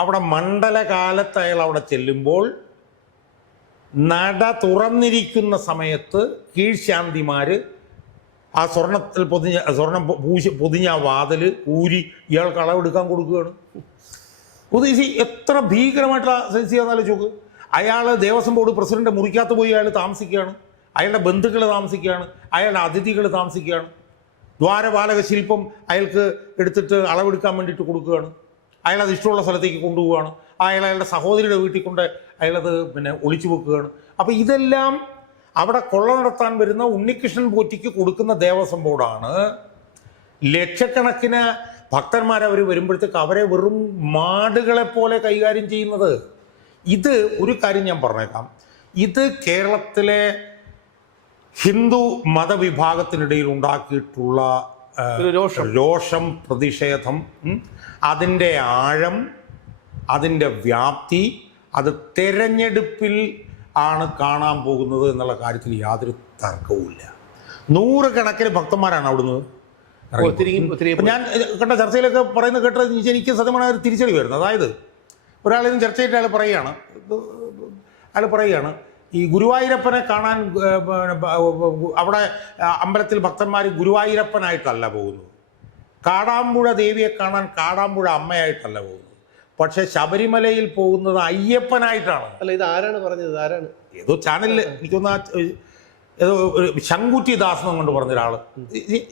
അവിടെ മണ്ഡലകാലത്ത് അയാൾ അവിടെ ചെല്ലുമ്പോൾ നട തുറന്നിരിക്കുന്ന സമയത്ത് കീഴ്ശാന്തിമാർ ആ സ്വർണത്തിൽ പൊതിഞ്ഞ ആ വാതിൽ ഊരി ഇയാൾക്ക് അളവെടുക്കാൻ കൊടുക്കുകയാണ്. എത്ര ഭീകരമായിട്ടുള്ള സെൻസ് ചെയ്യാന്നാലും ചോക്ക്. അയാൾ ദേവസ്വം ബോർഡ് പ്രസിഡന്റ് മുറിക്കകത്ത് പോയി അയാൾ താമസിക്കുകയാണ്, അയാളുടെ ബന്ധുക്കൾ താമസിക്കുകയാണ്, അയാളുടെ അതിഥികൾ താമസിക്കുകയാണ്. ദ്വാരപാലക ശില്പം അയാൾക്ക് എടുത്തിട്ട് അളവെടുക്കാൻ വേണ്ടിയിട്ട് കൊടുക്കുകയാണ്. അയാളത് ഇഷ്ടമുള്ള സ്ഥലത്തേക്ക് കൊണ്ടുപോവുകയാണ്. അയാളുടെ സഹോദരിയുടെ വീട്ടിൽ കൊണ്ട് അയാളത് ഒളിച്ചു വെക്കുകയാണ്. അപ്പം ഇതെല്ലാം അവിടെ കൊള്ള നടത്താൻ വരുന്ന ഉണ്ണികൃഷ്ണൻ പോറ്റിക്ക് കൊടുക്കുന്ന ദേവസ്വം ബോർഡാണ് ലക്ഷക്കണക്കിന് ഭക്തന്മാരവർ വരുമ്പോഴത്തേക്ക് അവരെ വെറും മാടുകളെ പോലെ കൈകാര്യം ചെയ്യുന്നത്. ഇത് ഒരു കാര്യം ഞാൻ പറഞ്ഞേക്കാം, ഇത് കേരളത്തിലെ ഹിന്ദു മതവിഭാഗത്തിനിടയിൽ ഉണ്ടാക്കിയിട്ടുള്ള രോഷം, പ്രതിഷേധം, അതിൻ്റെ ആഴം, അതിൻ്റെ വ്യാപ്തി, അത് തെരഞ്ഞെടുപ്പിൽ ആണ് കാണാൻ പോകുന്നത് എന്നുള്ള കാര്യത്തിൽ യാതൊരു തർക്കവുമില്ല. നൂറുകണക്കിന് ഭക്തന്മാരാണ് അവിടുന്ന്. ഞാൻ കണ്ട ചർച്ചയിലൊക്കെ പറയുന്നത് കേട്ടത് എനിക്ക് സത്യമായ ഒരു തിരിച്ചടി വരുന്നത്. അതായത് ഒരാളിന്ന് ചർച്ച ചെയ്തിട്ട് അയാൾ പറയുകയാണ് ഈ ഗുരുവായൂരപ്പനെ കാണാൻ അവിടെ അമ്പലത്തിൽ ഭക്തന്മാർ ഗുരുവായൂരപ്പനായിട്ടല്ല പോകുന്നത്, കാടാമ്പുഴ ദേവിയെ കാണാൻ കാടാമ്പുഴ അമ്മയായിട്ടല്ല പോകുന്നത്, പക്ഷെ ശബരിമലയിൽ പോകുന്നത് അയ്യപ്പനായിട്ടാണ്. അല്ല, ഇത് ആരാണ് പറഞ്ഞത്? ആരാണ്? ഏതോ ചാനലിൽ എനിക്കൊന്ന് ഏതോ ശങ്കുറ്റി ദാസ് കൊണ്ട് പറഞ്ഞ ഒരാള്.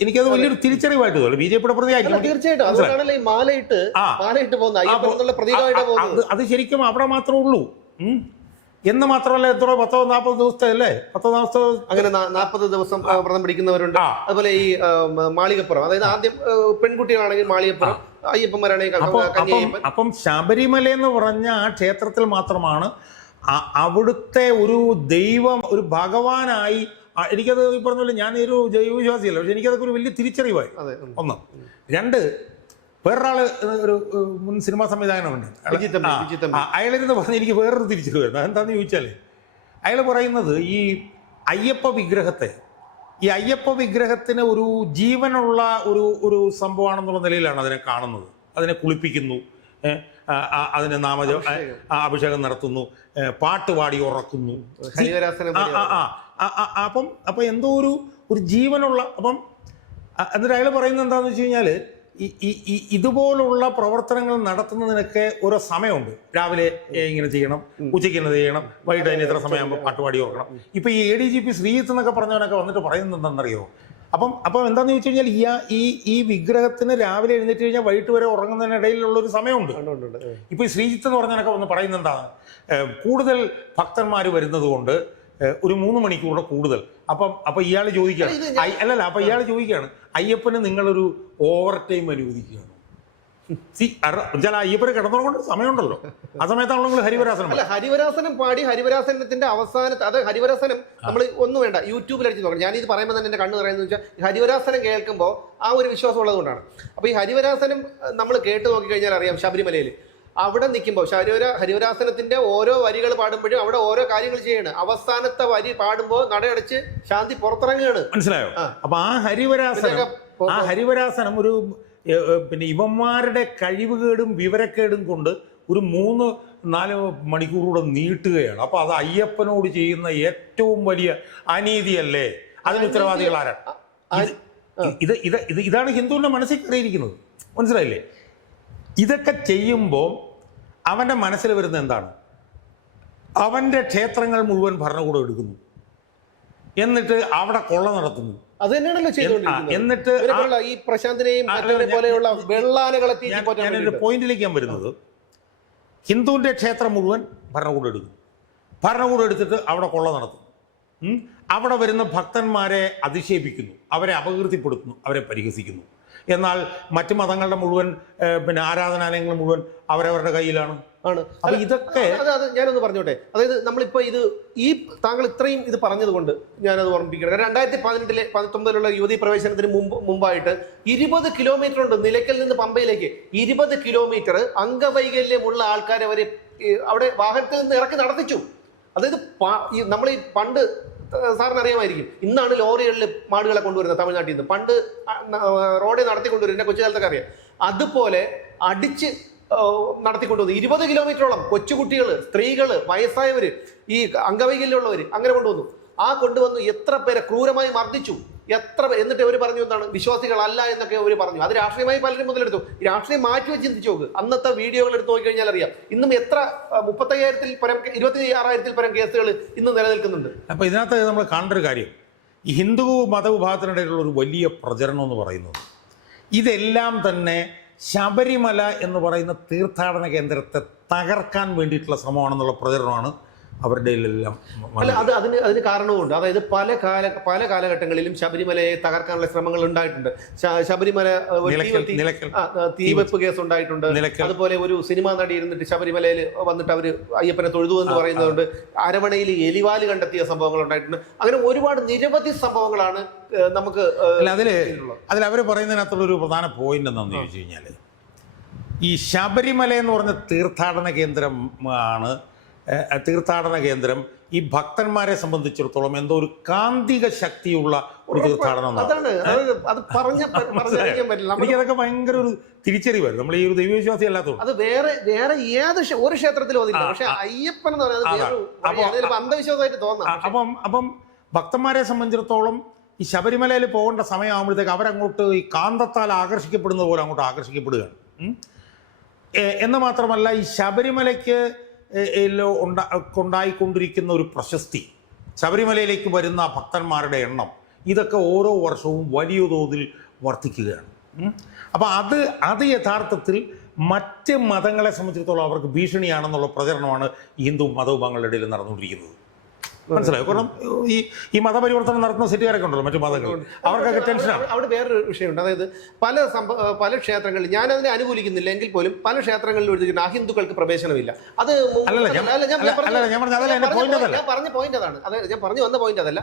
എനിക്കത് വലിയൊരു തിരിച്ചറിവായിട്ട് തോന്നി. ബിജെപിയുടെ പ്രതിയായിരിക്കും തീർച്ചയായിട്ടും. അത് ശരിക്കും അവിടെ മാത്രമേ ഉള്ളൂ എന്ന് മാത്രമല്ല, എത്രയോ 10-40 ദിവസത്തെ അല്ലേ, 10 ദിവസത്തെ അങ്ങനെ 40 ദിവസം വ്രതം പിടിക്കുന്നവരുണ്ട്. അതുപോലെ ഈ മാളികപ്പുറം, അതായത് ആദ്യം പെൺകുട്ടികളാണെങ്കിൽ മാളികപ്പുറം, അയ്യപ്പന്മാരാണെങ്കിൽ. അപ്പം ശബരിമല എന്ന് പറഞ്ഞ ആ ക്ഷേത്രത്തിൽ മാത്രമാണ് അവിടുത്തെ ഒരു ദൈവം, ഒരു ഭഗവാനായി. എനിക്കത് ഈ പറഞ്ഞ ഞാൻ ഒരു ജൈവവിശ്വാസിയല്ല, പക്ഷെ എനിക്കതൊക്കെ ഒരു വലിയ തിരിച്ചറിവായി. ഒന്ന്. രണ്ട്, വേറൊരാള് ഒരു മുൻ സിനിമാ സംവിധായകനുണ്ട്, അയാളിരുന്ന് പറഞ്ഞ് എനിക്ക് വേറൊരു തിരിച്ചറിവായിരുന്നു. അതെന്താണെന്ന് ചോദിച്ചാല് അയാൾ പറയുന്നത് ഈ അയ്യപ്പ വിഗ്രഹത്തിന് ഒരു ജീവനുള്ള ഒരു സംഭവമാണെന്നുള്ള നിലയിലാണ് അതിനെ കാണുന്നത്. അതിനെ കുളിപ്പിക്കുന്നു, അതിന് അഭിഷേകം നടത്തുന്നു, പാട്ടുപാടി ഉറക്കുന്നു. അപ്പം എന്തോ ഒരു ജീവനുള്ള. അപ്പം എന്നിട്ട് അയാൾ പറയുന്നത് എന്താണെന്ന് വെച്ച് കഴിഞ്ഞാൽ ഇതുപോലുള്ള പ്രവർത്തനങ്ങൾ നടത്തുന്നതിനൊക്കെ ഓരോ സമയമുണ്ട്. രാവിലെ ഇങ്ങനെ ചെയ്യണം, ഉച്ചയ്ക്ക് ഇങ്ങനെ ചെയ്യണം, വൈകിട്ട് അതിന് ഇത്ര സമയമാകുമ്പോൾ പാട്ടുപാടി ഓർക്കണം. ഇപ്പം ഈ ADGP ശ്രീജിത്ത് എന്നൊക്കെ പറഞ്ഞവനൊക്കെ വന്നിട്ട് പറയുന്നത് എന്താണെന്നറിയോ? അപ്പം എന്താണെന്ന് ചോദിച്ചു കഴിഞ്ഞാൽ ഈ വിഗ്രഹത്തിന് രാവിലെ എഴുന്നേറ്റ് കഴിഞ്ഞാൽ വൈകിട്ട് വരെ ഉറങ്ങുന്നതിനിടയിലുള്ള ഒരു സമയമുണ്ട്. ഇപ്പൊ ഈ ശ്രീജിത്ത് എന്ന് പറഞ്ഞവനൊക്കെ വന്ന് പറയുന്നത് എന്താണ്? കൂടുതൽ ഭക്തന്മാർ വരുന്നത് കൊണ്ട് ഒരു 3 മണിക്കൂറുടെ കൂടുതൽ. അപ്പം ഇയാൾ ചോദിക്കുകയാണ്, അപ്പൊ ഇയാൾ ചോദിക്കുകയാണ്, അയ്യപ്പന് നിങ്ങളൊരു ഓവർ ടൈം അനുവദിക്കുകയാണ്. അയ്യപ്പന് കിടന്നുകൊണ്ട് സമയമുണ്ടല്ലോ, ആ സമയത്താണല്ലോ നിങ്ങൾ ഹരിവരാസനം. അല്ല, ഹരിവരാസനം പാടി ഹരിവരാസനത്തിന്റെ അവസാനത്ത്, അത് ഹരിവരാസനം നമ്മൾ ഒന്നും വേണ്ട, യൂട്യൂബിൽ അടിച്ച് നോക്കണം. ഞാനിത് പറയുമ്പോൾ തന്നെ എന്റെ കണ്ണ് പറയുന്നത് വെച്ചാൽ ഹരിവരാസനം കേൾക്കുമ്പോൾ ആ ഒരു വിശ്വാസം ഉള്ളത് കൊണ്ടാണ്. അപ്പൊ ഈ ഹരിവരാസനം നമ്മൾ കേട്ട് നോക്കിക്കഴിഞ്ഞാൽ അറിയാം, ശബരിമലയിൽ അവിടെ നിൽക്കുമ്പോൾ ഹരിവരാസനത്തിന്റെ ഓരോ വരികൾ പാടുമ്പോഴും അവിടെ ഓരോ കാര്യങ്ങൾ ചെയ്യാണ്. അവസാനത്തെ വരി പാടുമ്പോൾ നടയടച്ച് ശാന്തി പുറത്തിറങ്ങുകയാണ്. മനസ്സിലായോ? അപ്പൊ ആ ഹരിവരാസനം ഒരു ഇവന്മാരുടെ കഴിവുകേടും വിവരക്കേടും കൊണ്ട് ഒരു 3-4 മണിക്കൂറൂടെ നീട്ടുകയാണ്. അപ്പൊ അത് അയ്യപ്പനോട് ചെയ്യുന്ന ഏറ്റവും വലിയ അനീതിയല്ലേ? അതിന് ഉത്തരവാദികൾ ആരാണ്? ഇതാണ് ഹിന്ദുവിന്റെ മനസ്സിൽ കയറിയിരിക്കുന്നത്. മനസ്സിലായില്ലേ? ഇതൊക്കെ ചെയ്യുമ്പോൾ അവന്റെ മനസ്സിൽ വരുന്ന എന്താണ്? അവന്റെ ക്ഷേത്രങ്ങൾ മുഴുവൻ ഭരണകൂടം എടുക്കുന്നു, എന്നിട്ട് അവിടെ കൊള്ള നടത്തുന്നു. അത് തന്നെയാണല്ലോ ചെയ്തുകൊണ്ടിരിക്കുന്നത്. എന്നിട്ട് ഈ പ്രശാന്തിനെയും പോലെയുള്ള വെള്ളാനകളെ ഞാനൊരു പോയിന്റിലേക്ക് ഞാൻ വരുന്നത്, ഹിന്ദുവിന്റെ ക്ഷേത്രം മുഴുവൻ ഭരണകൂടം എടുക്കുന്നു, ഭരണകൂടം എടുത്തിട്ട് അവിടെ കൊള്ള നടത്തുന്നു, അവിടെ വരുന്ന ഭക്തന്മാരെ അധിക്ഷേപിക്കുന്നു, അവരെ അപകീർത്തിപ്പെടുത്തുന്നു, അവരെ പരിഹസിക്കുന്നു. എന്നാൽ മറ്റ് മതങ്ങളുടെ മുഴുവൻ ആരാധനാലയങ്ങൾ മുഴുവൻ അവരവരുടെ കയ്യിലാണ്. ആണ്. അപ്പൊ ഇതൊക്കെ അത് ഞാനൊന്ന് പറഞ്ഞോട്ടെ. അതായത് നമ്മളിപ്പോ താങ്കൾ ഇത്രയും ഇത് പറഞ്ഞതുകൊണ്ട് ഞാനത് ഓർമ്മിപ്പിക്കണം. 2019 യുവതീ പ്രവേശനത്തിന് മുമ്പായിട്ട് 20 കിലോമീറ്റർ ഉണ്ട് നിലയ്ക്കൽ നിന്ന് പമ്പയിലേക്ക്. 20 കിലോമീറ്റർ അംഗവൈകല്യമുള്ള ആൾക്കാരെ അവര് അവിടെ വാഹനത്തിൽ നിന്ന് ഇറക്കി നടത്തിച്ചു. അതായത് നമ്മൾ ഈ പണ്ട് സാറിന് അറിയാമായിരിക്കും, ഇന്നാണ് ലോറികളിൽ മാടുകളെ കൊണ്ടുവരുന്നത് തമിഴ്നാട്ടിൽ നിന്ന്. പണ്ട് റോഡിൽ നടത്തിക്കൊണ്ടുവരുന്നത് എന്റെ കൊച്ചുകാലത്തൊക്കെ അറിയാം. അതുപോലെ അടിച്ച് നടത്തിക്കൊണ്ടുവന്നു 20 കിലോമീറ്ററോളം. കൊച്ചുകുട്ടികൾ, സ്ത്രീകള്, വയസ്സായവര്, ഈ അംഗവൈകല്യമുള്ളവര് അങ്ങനെ കൊണ്ടുവന്നു. കൊണ്ടുവന്നു എത്ര പേരെ ക്രൂരമായി മർദ്ദിച്ചു. എന്നിട്ട് അവർ പറഞ്ഞു എന്താണ്, വിശ്വാസികളല്ല എന്നൊക്കെ അവർ പറഞ്ഞു. അത് രാഷ്ട്രീയമായി പലരും മുതലെടുത്തു. രാഷ്ട്രീയം മാറ്റി വെച്ച് ചിന്തിച്ചു നോക്ക്. അന്നത്തെ വീഡിയോകൾ എടുത്ത് നോക്കിക്കഴിഞ്ഞാൽ അറിയാം ഇന്നും എത്ര 35,000-ൽ പരം 26,000-ൽ പരം കേസുകൾ ഇന്ന് നിലനിൽക്കുന്നുണ്ട്. അപ്പൊ ഇതിനകത്ത് നമ്മൾ കാണേണ്ട ഒരു കാര്യം, ഈ ഹിന്ദു മതവിഭാഗത്തിനിടയിലുള്ള ഒരു വലിയ പ്രചരണം എന്ന് പറയുന്നത് ഇതെല്ലാം തന്നെ ശബരിമല എന്ന് പറയുന്ന തീർത്ഥാടന കേന്ദ്രത്തെ തകർക്കാൻ വേണ്ടിയിട്ടുള്ള ശ്രമമാണെന്നുള്ള പ്രചരണമാണ് അവരുടെ എല്ലാം. അല്ല, അതിന് കാരണവുമുണ്ട്. അതായത് പല കാലഘട്ടങ്ങളിലും ശബരിമലയെ തകർക്കാനുള്ള ശ്രമങ്ങൾ ഉണ്ടായിട്ടുണ്ട്. ശബരിമല തീവെപ്പ് കേസ് ഉണ്ടായിട്ടുണ്ട്. അതുപോലെ ഒരു സിനിമാ നടി ഇരുന്നിട്ട് ശബരിമലയിൽ വന്നിട്ട് അവര് അയ്യപ്പനെ തൊഴുതു എന്ന് പറയുന്നതുകൊണ്ട് അരവണയിൽ എലിവാല് കണ്ടെത്തിയ സംഭവങ്ങൾ ഉണ്ടായിട്ടുണ്ട്. അങ്ങനെ ഒരുപാട് നിരവധി സംഭവങ്ങളാണ് നമുക്ക് അതിൽ അവർ പറയുന്നതിനകത്തുള്ള ഒരു പ്രധാന പോയിന്റ് എന്താണെന്ന് ചോദിച്ചു കഴിഞ്ഞാൽ, ഈ ശബരിമല എന്ന് പറഞ്ഞ തീർത്ഥാടന കേന്ദ്രം ഈ ഭക്തന്മാരെ സംബന്ധിച്ചിടത്തോളം എന്തോ ഒരു കാന്തിക ശക്തിയുള്ള ഒരു തീർത്ഥാടനം. എനിക്കതൊക്കെ ഭയങ്കര ഒരു തിരിച്ചറിവായിരുന്നു. നമ്മൾ ഈ ഒരു ദൈവവിശ്വാസി അല്ലാത്തതുകൊണ്ട് അത് വേറെ ഒരു ക്ഷേത്രത്തിലും അതില്ല. പക്ഷെ അയ്യപ്പൻ എന്ന് പറയുന്നത് അന്ധവിശ്വാസമായിട്ട് തോന്നാം. അപ്പം ഭക്തന്മാരെ സംബന്ധിച്ചിടത്തോളം ഈ ശബരിമലയിൽ പോകേണ്ട സമയമാകുമ്പോഴത്തേക്ക് അവരങ്ങോട്ട് ഈ കാന്തത്താൽ ആകർഷിക്കപ്പെടുന്നത് പോലെ അങ്ങോട്ട് ആകർഷിക്കപ്പെടുകയാണ്. എന്ന് മാത്രമല്ല, ഈ ശബരിമലയ്ക്ക് ഉണ്ടായിക്കൊണ്ടിരിക്കുന്ന ഒരു പ്രശസ്തി, ശബരിമലയിലേക്ക് വരുന്ന ഭക്തന്മാരുടെ എണ്ണം, ഇതൊക്കെ ഓരോ വർഷവും വലിയ തോതിൽ വർദ്ധിക്കുകയാണ്. അപ്പോൾ അത് യഥാർത്ഥത്തിൽ മറ്റ് മതങ്ങളെ സംബന്ധിച്ചിടത്തോളം അവർക്ക് ഭീഷണിയാണെന്നുള്ള പ്രചരണമാണ് ഹിന്ദു മതവിഭാഗങ്ങളുടെ ഇടയിൽ നടന്നുകൊണ്ടിരിക്കുന്നത്. മനസ്സിലായോ? കാരണം ഈ മതപരിവർത്തനം നടത്തുന്ന സെറ്റുകാരൊക്കെ ഉണ്ടല്ലോ മറ്റു മതങ്ങൾ, അവർക്കൊക്കെ ടെൻഷനാണ്. അവിടെ വേറൊരു വിഷയമുണ്ട്. അതായത് പല ക്ഷേത്രങ്ങളിൽ, ഞാൻ അതിനെ അനുകൂലിക്കുന്നില്ല എങ്കിൽ പോലും പല ക്ഷേത്രങ്ങളിലും എഴുതിയിരിക്കുന്ന അഹിന്ദുക്കൾക്ക് പ്രവേശനമില്ല. അത് ഞാൻ പറഞ്ഞ പോയിന്റ് അതാണ്. അതായത് ഞാൻ പറഞ്ഞു വന്ന പോയിന്റ് അതല്ല,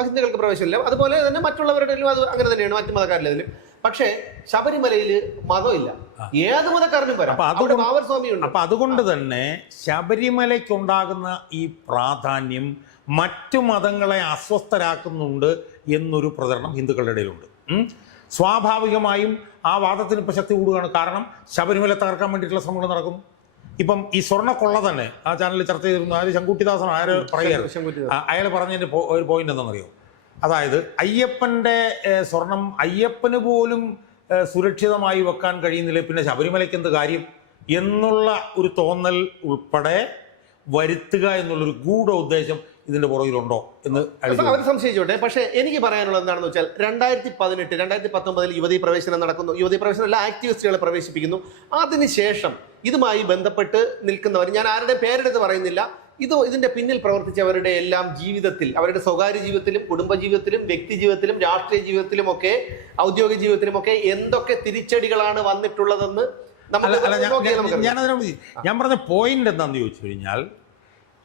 അഹിന്ദുക്കൾക്ക് പ്രവേശനമില്ല. അതുപോലെ തന്നെ മറ്റുള്ളവരുടെ അത് അങ്ങനെ തന്നെയാണ്, മറ്റു മതക്കാരിലും. പക്ഷേ ശബരിമലയിൽ മതമില്ല, ഏത് മതക്കാരനും വരാം. അപ്പൊ അതുകൊണ്ട് തന്നെ ശബരിമലയ്ക്കുണ്ടാകുന്ന ഈ പ്രാധാന്യം മറ്റു മതങ്ങളെ അസ്വസ്ഥരാക്കുന്നുണ്ട് എന്നൊരു പ്രചരണം ഹിന്ദുക്കളുടെ ഇടയിലുണ്ട്. സ്വാഭാവികമായും ആ വാദത്തിന് ഇപ്പം ശക്തി കൂടുകയാണ്. കാരണം ശബരിമല തകർക്കാൻ വേണ്ടിയിട്ടുള്ള ശ്രമങ്ങൾ നടക്കുന്നു. ഇപ്പം ഈ സ്വർണ്ണക്കൊള്ള തന്നെ ആ ചാനലിൽ ചർച്ച ചെയ്തിരുന്നു. അതിൽ ശങ്കുട്ടിദാസൻ അയാൾ പറഞ്ഞതിൻ്റെ ഒരു പോയിന്റ് എന്താണെന്നറിയോ? അതായത് അയ്യപ്പൻ്റെ സ്വർണം അയ്യപ്പന് പോലും സുരക്ഷിതമായി വെക്കാൻ കഴിയുന്നില്ല, പിന്നെ ശബരിമലയ്ക്ക് എന്ത് കാര്യം എന്നുള്ള ഒരു തോന്നൽ ഉൾപ്പെടെ വരുത്തുക എന്നുള്ളൊരു ഗൂഢ ഉദ്ദേശം ഇതിന്റെ പുറകിലുണ്ടോ എന്ന് അവർ സംശയിച്ചോട്ടെ. പക്ഷേ എനിക്ക് പറയാനുള്ളത് എന്താണെന്ന് വെച്ചാൽ 2019 യുവതീ പ്രവേശനം നടക്കുന്നു. യുവതീ പ്രവേശനം എല്ലാ ആക്ടിവിസ്റ്റുകളെ പ്രവേശിപ്പിക്കുന്നു. അതിനുശേഷം ഇതുമായി ബന്ധപ്പെട്ട് നിൽക്കുന്നവർ, ഞാൻ ആരുടെ പേരെടുത്ത് പറയുന്നില്ല, ഇതിന്റെ പിന്നിൽ പ്രവർത്തിച്ചവരുടെ എല്ലാം ജീവിതത്തിൽ, അവരുടെ സ്വകാര്യ ജീവിതത്തിലും കുടുംബജീവിതത്തിലും വ്യക്തി ജീവിതത്തിലും രാഷ്ട്രീയ ജീവിതത്തിലും ഒക്കെ ഔദ്യോഗിക ജീവിതത്തിലും ഒക്കെ എന്തൊക്കെ തിരിച്ചടികളാണ് വന്നിട്ടുള്ളതെന്ന് ഞാൻ പറഞ്ഞ പോയിന്റ് എന്താണെന്ന് ചോദിച്ചു കഴിഞ്ഞാൽ,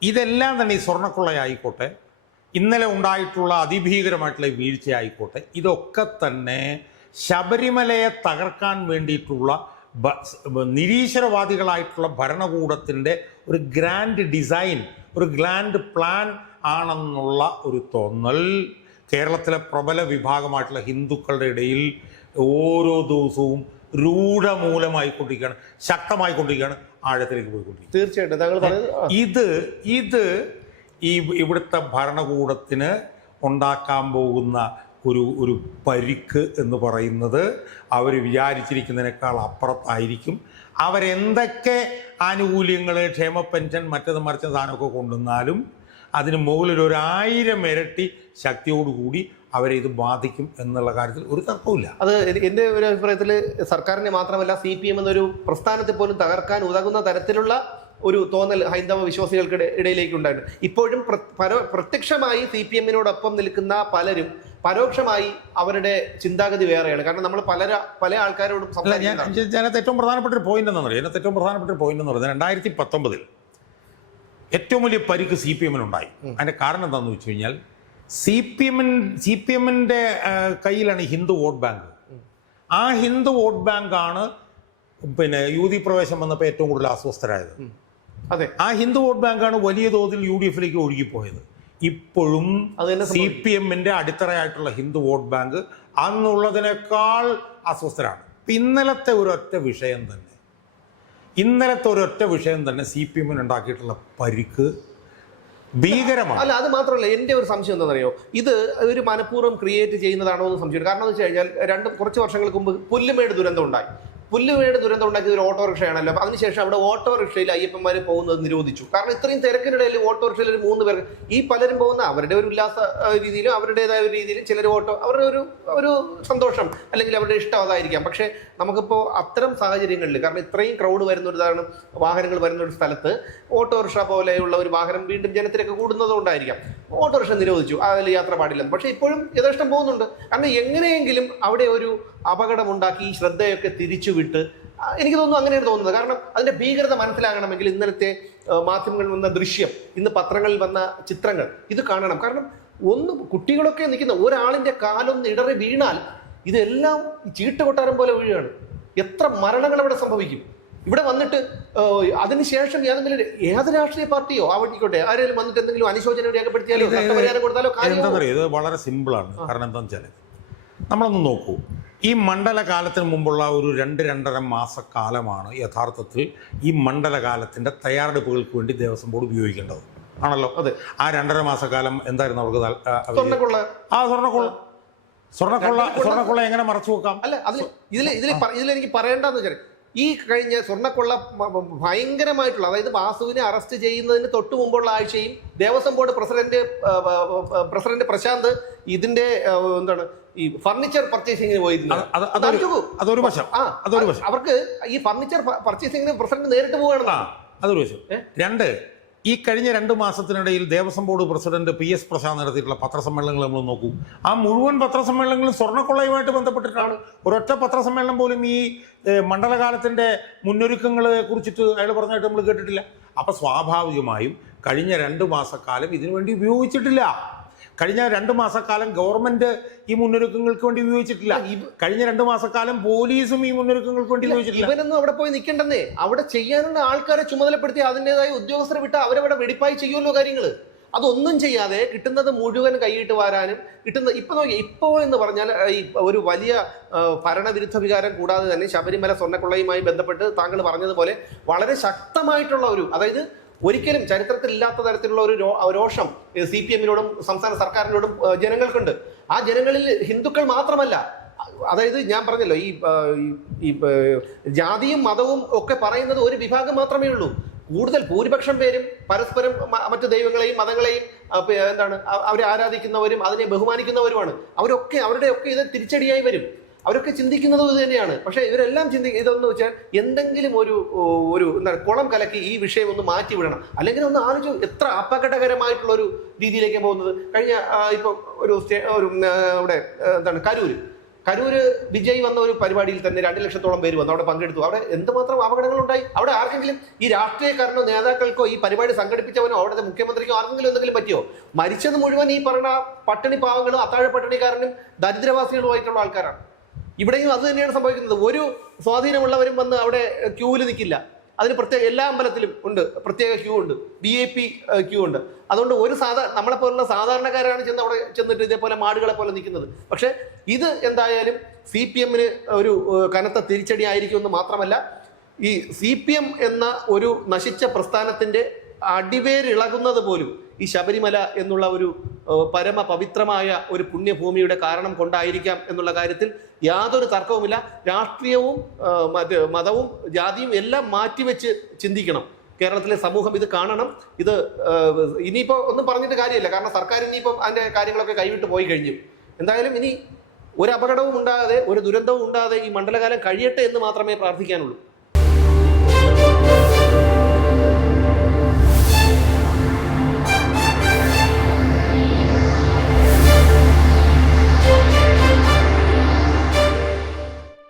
ഇതെല്ലാം തന്നെ ഈ സ്വർണ്ണക്കൊള്ളയായിക്കോട്ടെ, ഇന്നലെ ഉണ്ടായിട്ടുള്ള അതിഭീകരമായിട്ടുള്ള വീഴ്ചയായിക്കോട്ടെ, ഇതൊക്കെ തന്നെ ശബരിമലയെ തകർക്കാൻ വേണ്ടിയിട്ടുള്ള നിരീശ്വരവാദികളായിട്ടുള്ള ഭരണകൂടത്തിൻ്റെ ഒരു ഗ്രാൻഡ് ഡിസൈൻ, ഒരു ഗ്രാൻഡ് പ്ലാൻ ആണെന്നുള്ള ഒരു തോന്നൽ കേരളത്തിലെ പ്രബല വിഭാഗമായിട്ടുള്ള ഹിന്ദുക്കളുടെ ഇടയിൽ ഓരോ ദിവസവും രൂഢമൂലമായിക്കൊണ്ടിരിക്കുകയാണ്, ശക്തമായിക്കൊണ്ടിരിക്കുകയാണ്, ആഴത്തിലേക്ക് പോയിക്കൊണ്ടിരിക്കുകയാണ്. തീർച്ചയായിട്ടും താങ്കൾ ഇത് ഇവിടുത്തെ ഭരണകൂടത്തിന് ഉണ്ടാക്കാൻ പോകുന്ന ഒരു പരിക്ക് എന്ന് പറയുന്നത് അവർ വിചാരിച്ചിരിക്കുന്നതിനേക്കാൾ അപ്പുറത്തായിരിക്കും. അവരെന്തൊക്കെ ആനുകൂല്യങ്ങൾ, ക്ഷേമ പെൻഷൻ, മറ്റത് മറിച്ച സാധനമൊക്കെ കൊണ്ടുവന്നാലും അതിന് മുകളിൽ 1000 ഇരട്ടി ശക്തിയോടുകൂടി അവരെ ഇത് ബാധിക്കും എന്നുള്ള കാര്യത്തിൽ ഒരു തർക്കമില്ല. അത് എൻ്റെ ഒരു അഭിപ്രായത്തിൽ സർക്കാരിനെ മാത്രമല്ല CPM എന്നൊരു പ്രസ്ഥാനത്തെ പോലും തകർക്കാൻ ഉതകുന്ന തരത്തിലുള്ള ഒരു തോന്നൽ ഹൈന്ദവ വിശ്വാസികൾക്ക് ഇടയിലേക്ക് ഉണ്ടായിട്ടുണ്ട്. ഇപ്പോഴും പ്രത്യക്ഷമായി CPM-നോടൊപ്പം നിൽക്കുന്ന പലരും പരോക്ഷമായി അവരുടെ ചിന്താഗതി വേറെയാണ്. കാരണം നമ്മൾ പല ആൾക്കാരോടും ഇതിനകത്ത് ഏറ്റവും പ്രധാനപ്പെട്ട ഒരു പോയിന്റ് എന്ന് പറയുന്നത് 2019 ഏറ്റവും വലിയ പരിക്ക് CPM ഉണ്ടായി. അതിന്റെ കാരണം എന്താണെന്ന് വെച്ച് കഴിഞ്ഞാൽ CPM-ന്റെ കയ്യിലാണ് ഹിന്ദു വോട്ട് ബാങ്ക്. ആ ഹിന്ദു വോട്ട് ബാങ്കാണ് പിന്നെ യുവതി പ്രവേശം വന്നപ്പോൾ ഏറ്റവും കൂടുതൽ അസ്വസ്ഥരായത്. അതെ, ആ ഹിന്ദു വോട്ട് ബാങ്കാണ് വലിയ തോതിൽ UDF-ലേക്ക് ഒഴുകിപ്പോയത്. ഇപ്പോഴും CPM-ന്റെ അടിത്തറയായിട്ടുള്ള ഹിന്ദു വോട്ട് ബാങ്ക് അന്നുള്ളതിനേക്കാൾ അസ്വസ്ഥരാണ്. ഇന്നലത്തെ ഒരൊറ്റ വിഷയം തന്നെ CPM-ന് ഉണ്ടാക്കിയിട്ടുള്ള പരിക്ക് ഭീകരമാണ്. അല്ല, അത് മാത്രമല്ല, എൻ്റെ ഒരു സംശയം എന്താണെന്നറിയോ, ഇത് ഒരു മനഃപൂർവ്വം ക്രിയേറ്റ് ചെയ്യുന്നതാണോ എന്ന് സംശയം. കാരണം എന്ന് വെച്ച് കഴിഞ്ഞാൽ കുറച്ച് വർഷങ്ങൾക്ക് മുമ്പ് പുല്ലുമേട് ദുരന്തം ഉണ്ടായി. പുല്ലുമേട് ദുരന്തം ഉണ്ടാക്കിയത് ഒരു ഓട്ടോറിക്ഷയാണല്ലോ. അതിനുശേഷം അവിടെ ഓട്ടോറിക്ഷയിൽ അയ്യപ്പന്മാർ പോകുന്നത് നിരോധിച്ചു. കാരണം ഇത്രയും തിരക്കിനിടയിൽ ഓട്ടോറിക്ഷയിൽ ഒരു 3 പേർ, ഈ പലരും പോകുന്ന അവരുടെ ഒരു ഉല്ലാസ രീതിയിലും അവരുടേതായ ഒരു രീതിയിലും ചിലർ അവരുടെ ഒരു സന്തോഷം അല്ലെങ്കിൽ അവരുടെ ഇഷ്ടം അതായിരിക്കാം. പക്ഷേ നമുക്കിപ്പോൾ അത്തരം സാഹചര്യങ്ങളിൽ, കാരണം ഇത്രയും ക്രൗഡ് വരുന്ന ഒരു ഇതാണ്, വാഹനങ്ങൾ വരുന്ന ഒരു സ്ഥലത്ത് ഓട്ടോറിക്ഷ പോലെയുള്ള ഒരു വാഹനം വീണ്ടും ജനത്തിലേക്ക് കൂടുന്നതുകൊണ്ടായിരിക്കാം ഓട്ടോറിക്ഷ നിരോധിച്ചു, അതിൽ യാത്ര പാടില്ല. പക്ഷേ ഇപ്പോഴും യഥേഷ്ടം പോകുന്നുണ്ട്. കാരണം എങ്ങനെയെങ്കിലും അവിടെ ഒരു അപകടമുണ്ടാക്കി ഈ ശ്രദ്ധയൊക്കെ തിരിച്ചുവിട്ട്, എനിക്ക് തോന്നുന്നു അങ്ങനെയാണ് തോന്നുന്നത്. കാരണം അതിന്റെ ഭീകരത മനസ്സിലാകണമെങ്കിൽ ഇന്നലത്തെ മാധ്യമങ്ങളിൽ വന്ന ദൃശ്യം, ഇന്ന് പത്രങ്ങളിൽ വന്ന ചിത്രങ്ങൾ ഇത് കാണണം. കാരണം കുട്ടികളൊക്കെ നിൽക്കുന്ന ഒരാളിന്റെ കാലൊന്ന് ഇടറി വീണാൽ ഇതെല്ലാം ചീട്ടുകൊട്ടാരം പോലെ വീഴുകയാണ്. എത്ര മരണങ്ങൾ അവിടെ സംഭവിക്കും. ഇവിടെ വന്നിട്ട് അതിനുശേഷം ഏത് രാഷ്ട്രീയ പാർട്ടിയോ ആവട്ടെ ആരെങ്കിലും വന്നിട്ട് എന്തെങ്കിലും അനുശോചനം രേഖപ്പെടുത്തിയാലോ നഷ്ടപരിഹാരം കൊടുത്താലോ ഇത് വളരെ സിമ്പിളാണ്. കാരണം എന്താണെന്ന് വെച്ചാൽ നമ്മളൊന്ന് നോക്കൂ, ഈ മണ്ഡലകാലത്തിന് മുമ്പുള്ള ഒരു 2-2.5 മാസക്കാലമാണ് യഥാർത്ഥത്തിൽ ഈ മണ്ഡലകാലത്തിൻ്റെ തയ്യാറെടുപ്പുകൾക്ക് വേണ്ടി ദേവസ്വം ബോർഡ് ഉപയോഗിക്കേണ്ടത് ആണല്ലോ. അതെ, ആ 2.5 മാസക്കാലം എന്തായിരുന്നു അവർക്ക്? സ്വർണ്ണക്കൊള്ള എങ്ങനെ മറച്ചു വെക്കാം? അല്ല, ഇതിലെനിക്ക് പറയേണ്ടതെന്ന് വെച്ചാൽ ഈ കഴിഞ്ഞ സ്വർണ്ണക്കൊള്ള ഭയങ്കരമായിട്ടുള്ള, അതായത് വാസുവിനെ അറസ്റ്റ് ചെയ്യുന്നതിന് തൊട്ട് മുമ്പുള്ള ആഴ്ചയും ദേവസ്വം ബോർഡ് പ്രസിഡന്റ് പ്രശാന്ത് ഇതിന്റെ ഈ ഫർണിച്ചർ പർച്ചേസിംഗിന് പോയിരുന്നു. അവർക്ക് ഈ ഫർണിച്ചർ പർച്ചേസിംഗിന് പ്രസിഡന്റ് നേരിട്ട് പോവുകയാണ്. അതൊരു വശം. 2, ഈ കഴിഞ്ഞ 2 മാസത്തിനിടയിൽ Devaswom board president PS Prashanth നടത്തിയിട്ടുള്ള പത്രസമ്മേളനങ്ങൾ നമ്മൾ നോക്കൂ. ആ മുഴുവൻ പത്രസമ്മേളനങ്ങളും സ്വർണ്ണക്കൊള്ളയുമായിട്ട് ബന്ധപ്പെട്ടിട്ടാണ്. ഒരൊറ്റ പത്രസമ്മേളനം പോലും ഈ മണ്ഡലകാലത്തിന്റെ മുന്നൊരുക്കങ്ങളെ കുറിച്ചിട്ട് അയാൾ പറഞ്ഞായിട്ട് നമ്മൾ കേട്ടിട്ടില്ല. അപ്പൊ സ്വാഭാവികമായും കഴിഞ്ഞ 2 മാസക്കാലം ഇതിനുവേണ്ടി ഉപയോഗിച്ചിട്ടില്ല. കഴിഞ്ഞ 2 മാസക്കാലം ഗവൺമെന്റ് ഈ മുന്നൊരുക്കങ്ങൾക്ക് വേണ്ടി ഉപയോഗിച്ചിട്ടില്ല. കഴിഞ്ഞ 2 മാസക്കാലം പോലീസും ഈ മുന്നൊരുക്കങ്ങൾക്ക് വേണ്ടി ഉപയോഗിച്ചിട്ടില്ല. ഇവനൊന്നും അവിടെ പോയി നിൽക്കണ്ടെന്നേ, അവിടെ ചെയ്യാനുള്ള ആൾക്കാരെ ചുമതലപ്പെടുത്തി അതിൻ്റെതായ ഉദ്യോഗസ്ഥരെ വിട്ട് അവരവിടെ വെടിപ്പായി ചെയ്യുമല്ലോ കാര്യങ്ങൾ. അതൊന്നും ചെയ്യാതെ കിട്ടുന്നത് മുഴുവൻ കൈയിട്ട് വാരാനും ഇപ്പോ എന്ന് പറഞ്ഞാൽ ഈ ഒരു വലിയ ഭരണവിരുദ്ധ വികാരം കൂടാതെ തന്നെ ശബരിമല സ്വർണ്ണക്കൊള്ളയുമായി ബന്ധപ്പെട്ട് താങ്കൾ പറഞ്ഞതുപോലെ വളരെ ശക്തമായിട്ടുള്ള അതായത് ഒരിക്കലും ചരിത്രത്തിൽ ഇല്ലാത്ത തരത്തിലുള്ള ഒരു രോഷം CPM-നോടും സംസ്ഥാന സർക്കാരിനോടും ജനങ്ങൾക്കുണ്ട്. ആ ജനങ്ങളിൽ ഹിന്ദുക്കൾ മാത്രമല്ല, അതായത് ഞാൻ പറഞ്ഞല്ലോ ഈ ജാതിയും മതവും ഒക്കെ പറയുന്നത് ഒരു വിഭാഗം മാത്രമേ ഉള്ളൂ. ഭൂരിപക്ഷം പേരും പരസ്പരം മറ്റു ദൈവങ്ങളെയും മതങ്ങളെയും അവരെ ആരാധിക്കുന്നവരും അതിനെ ബഹുമാനിക്കുന്നവരുമാണ്. അവരുടെയൊക്കെ ഇത് തിരിച്ചടിയായി വരും. അവരൊക്കെ ചിന്തിക്കുന്നത് ഇത് തന്നെയാണ്. പക്ഷേ ഇവരെല്ലാം ഇതെന്ന് വെച്ചാൽ എന്തെങ്കിലും ഒരു കുളം കലക്കി ഈ വിഷയം ഒന്ന് മാറ്റിവിടണം. അല്ലെങ്കിൽ ഒന്ന് ആലോചിച്ചു, എത്ര അപകടകരമായിട്ടുള്ള ഒരു രീതിയിലേക്ക് പോകുന്നത്. കഴിഞ്ഞ ഇപ്പൊ അവിടെ കരൂര് വിജയ് വന്ന ഒരു പരിപാടിയിൽ തന്നെ 2 ലക്ഷത്തോളം പേര് വന്നു, അവിടെ പങ്കെടുത്തു. അവിടെ എന്തുമാത്രം അപകടങ്ങളുണ്ടായി. അവിടെ ആർക്കെങ്കിലും ഈ രാഷ്ട്രീയക്കാരനോ നേതാക്കൾക്കോ ഈ പരിപാടി സംഘടിപ്പിച്ചവനോ അവിടുത്തെ മുഖ്യമന്ത്രിക്കോ ആർക്കെങ്കിലും എന്തെങ്കിലും പറ്റിയോ? മരിച്ചത് മുഴുവൻ ഈ പറഞ്ഞ പട്ടിണി പാവങ്ങളും അത്താഴ പട്ടിണിക്കാരനും ദരിദ്രവാസികളുമായിട്ടുള്ള ആൾക്കാരാണ്. ഇവിടെയും അത് തന്നെയാണ് സംഭവിക്കുന്നത്. ഒരു സ്വാധീനമുള്ളവരും വന്ന് അവിടെ ക്യൂവിൽ നിൽക്കില്ല. അതിന് എല്ലാ അമ്പലത്തിലും ഉണ്ട്, പ്രത്യേക ക്യൂ ഉണ്ട്, VIP ക്യൂ ഉണ്ട്. അതുകൊണ്ട് നമ്മളെപ്പോലുള്ള സാധാരണക്കാരാണ് ചെന്നിട്ട് ഇതേപോലെ മാടുകളെ പോലെ നിൽക്കുന്നത്. പക്ഷെ ഇത് എന്തായാലും CPM-ന് ഒരു കനത്ത തിരിച്ചടി ആയിരിക്കുമെന്ന് മാത്രമല്ല, ഈ CPM എന്ന ഒരു നശിച്ച പ്രസ്ഥാനത്തിന്റെ അടിവേരിളകുന്നത് പോലും ഈ ശബരിമല എന്നുള്ള ഒരു പരമ പവിത്രമായ ഒരു പുണ്യഭൂമിയുടെ കാരണം കൊണ്ടായിരിക്കാം എന്നുള്ള കാര്യത്തിൽ യാതൊരു തർക്കവുമില്ല. രാഷ്ട്രീയവും മതവും ജാതിയും എല്ലാം മാറ്റിവെച്ച് ചിന്തിക്കണം. കേരളത്തിലെ സമൂഹം ഇത് കാണണം. ഇത് ഇനിയിപ്പോൾ ഒന്നും പറഞ്ഞിട്ട് കാര്യമില്ല. കാരണം സർക്കാർ ഇനിയിപ്പം അതിൻ്റെ കാര്യങ്ങളൊക്കെ കൈവിട്ട് പോയി കഴിഞ്ഞു. എന്തായാലും ഇനി ഒരു അപകടവും ഉണ്ടാകാതെ ഒരു ദുരന്തവും ഉണ്ടാകാതെ ഈ മണ്ഡലകാലം കഴിയട്ടെ എന്ന് മാത്രമേ പ്രാർത്ഥിക്കാനുള്ളൂ.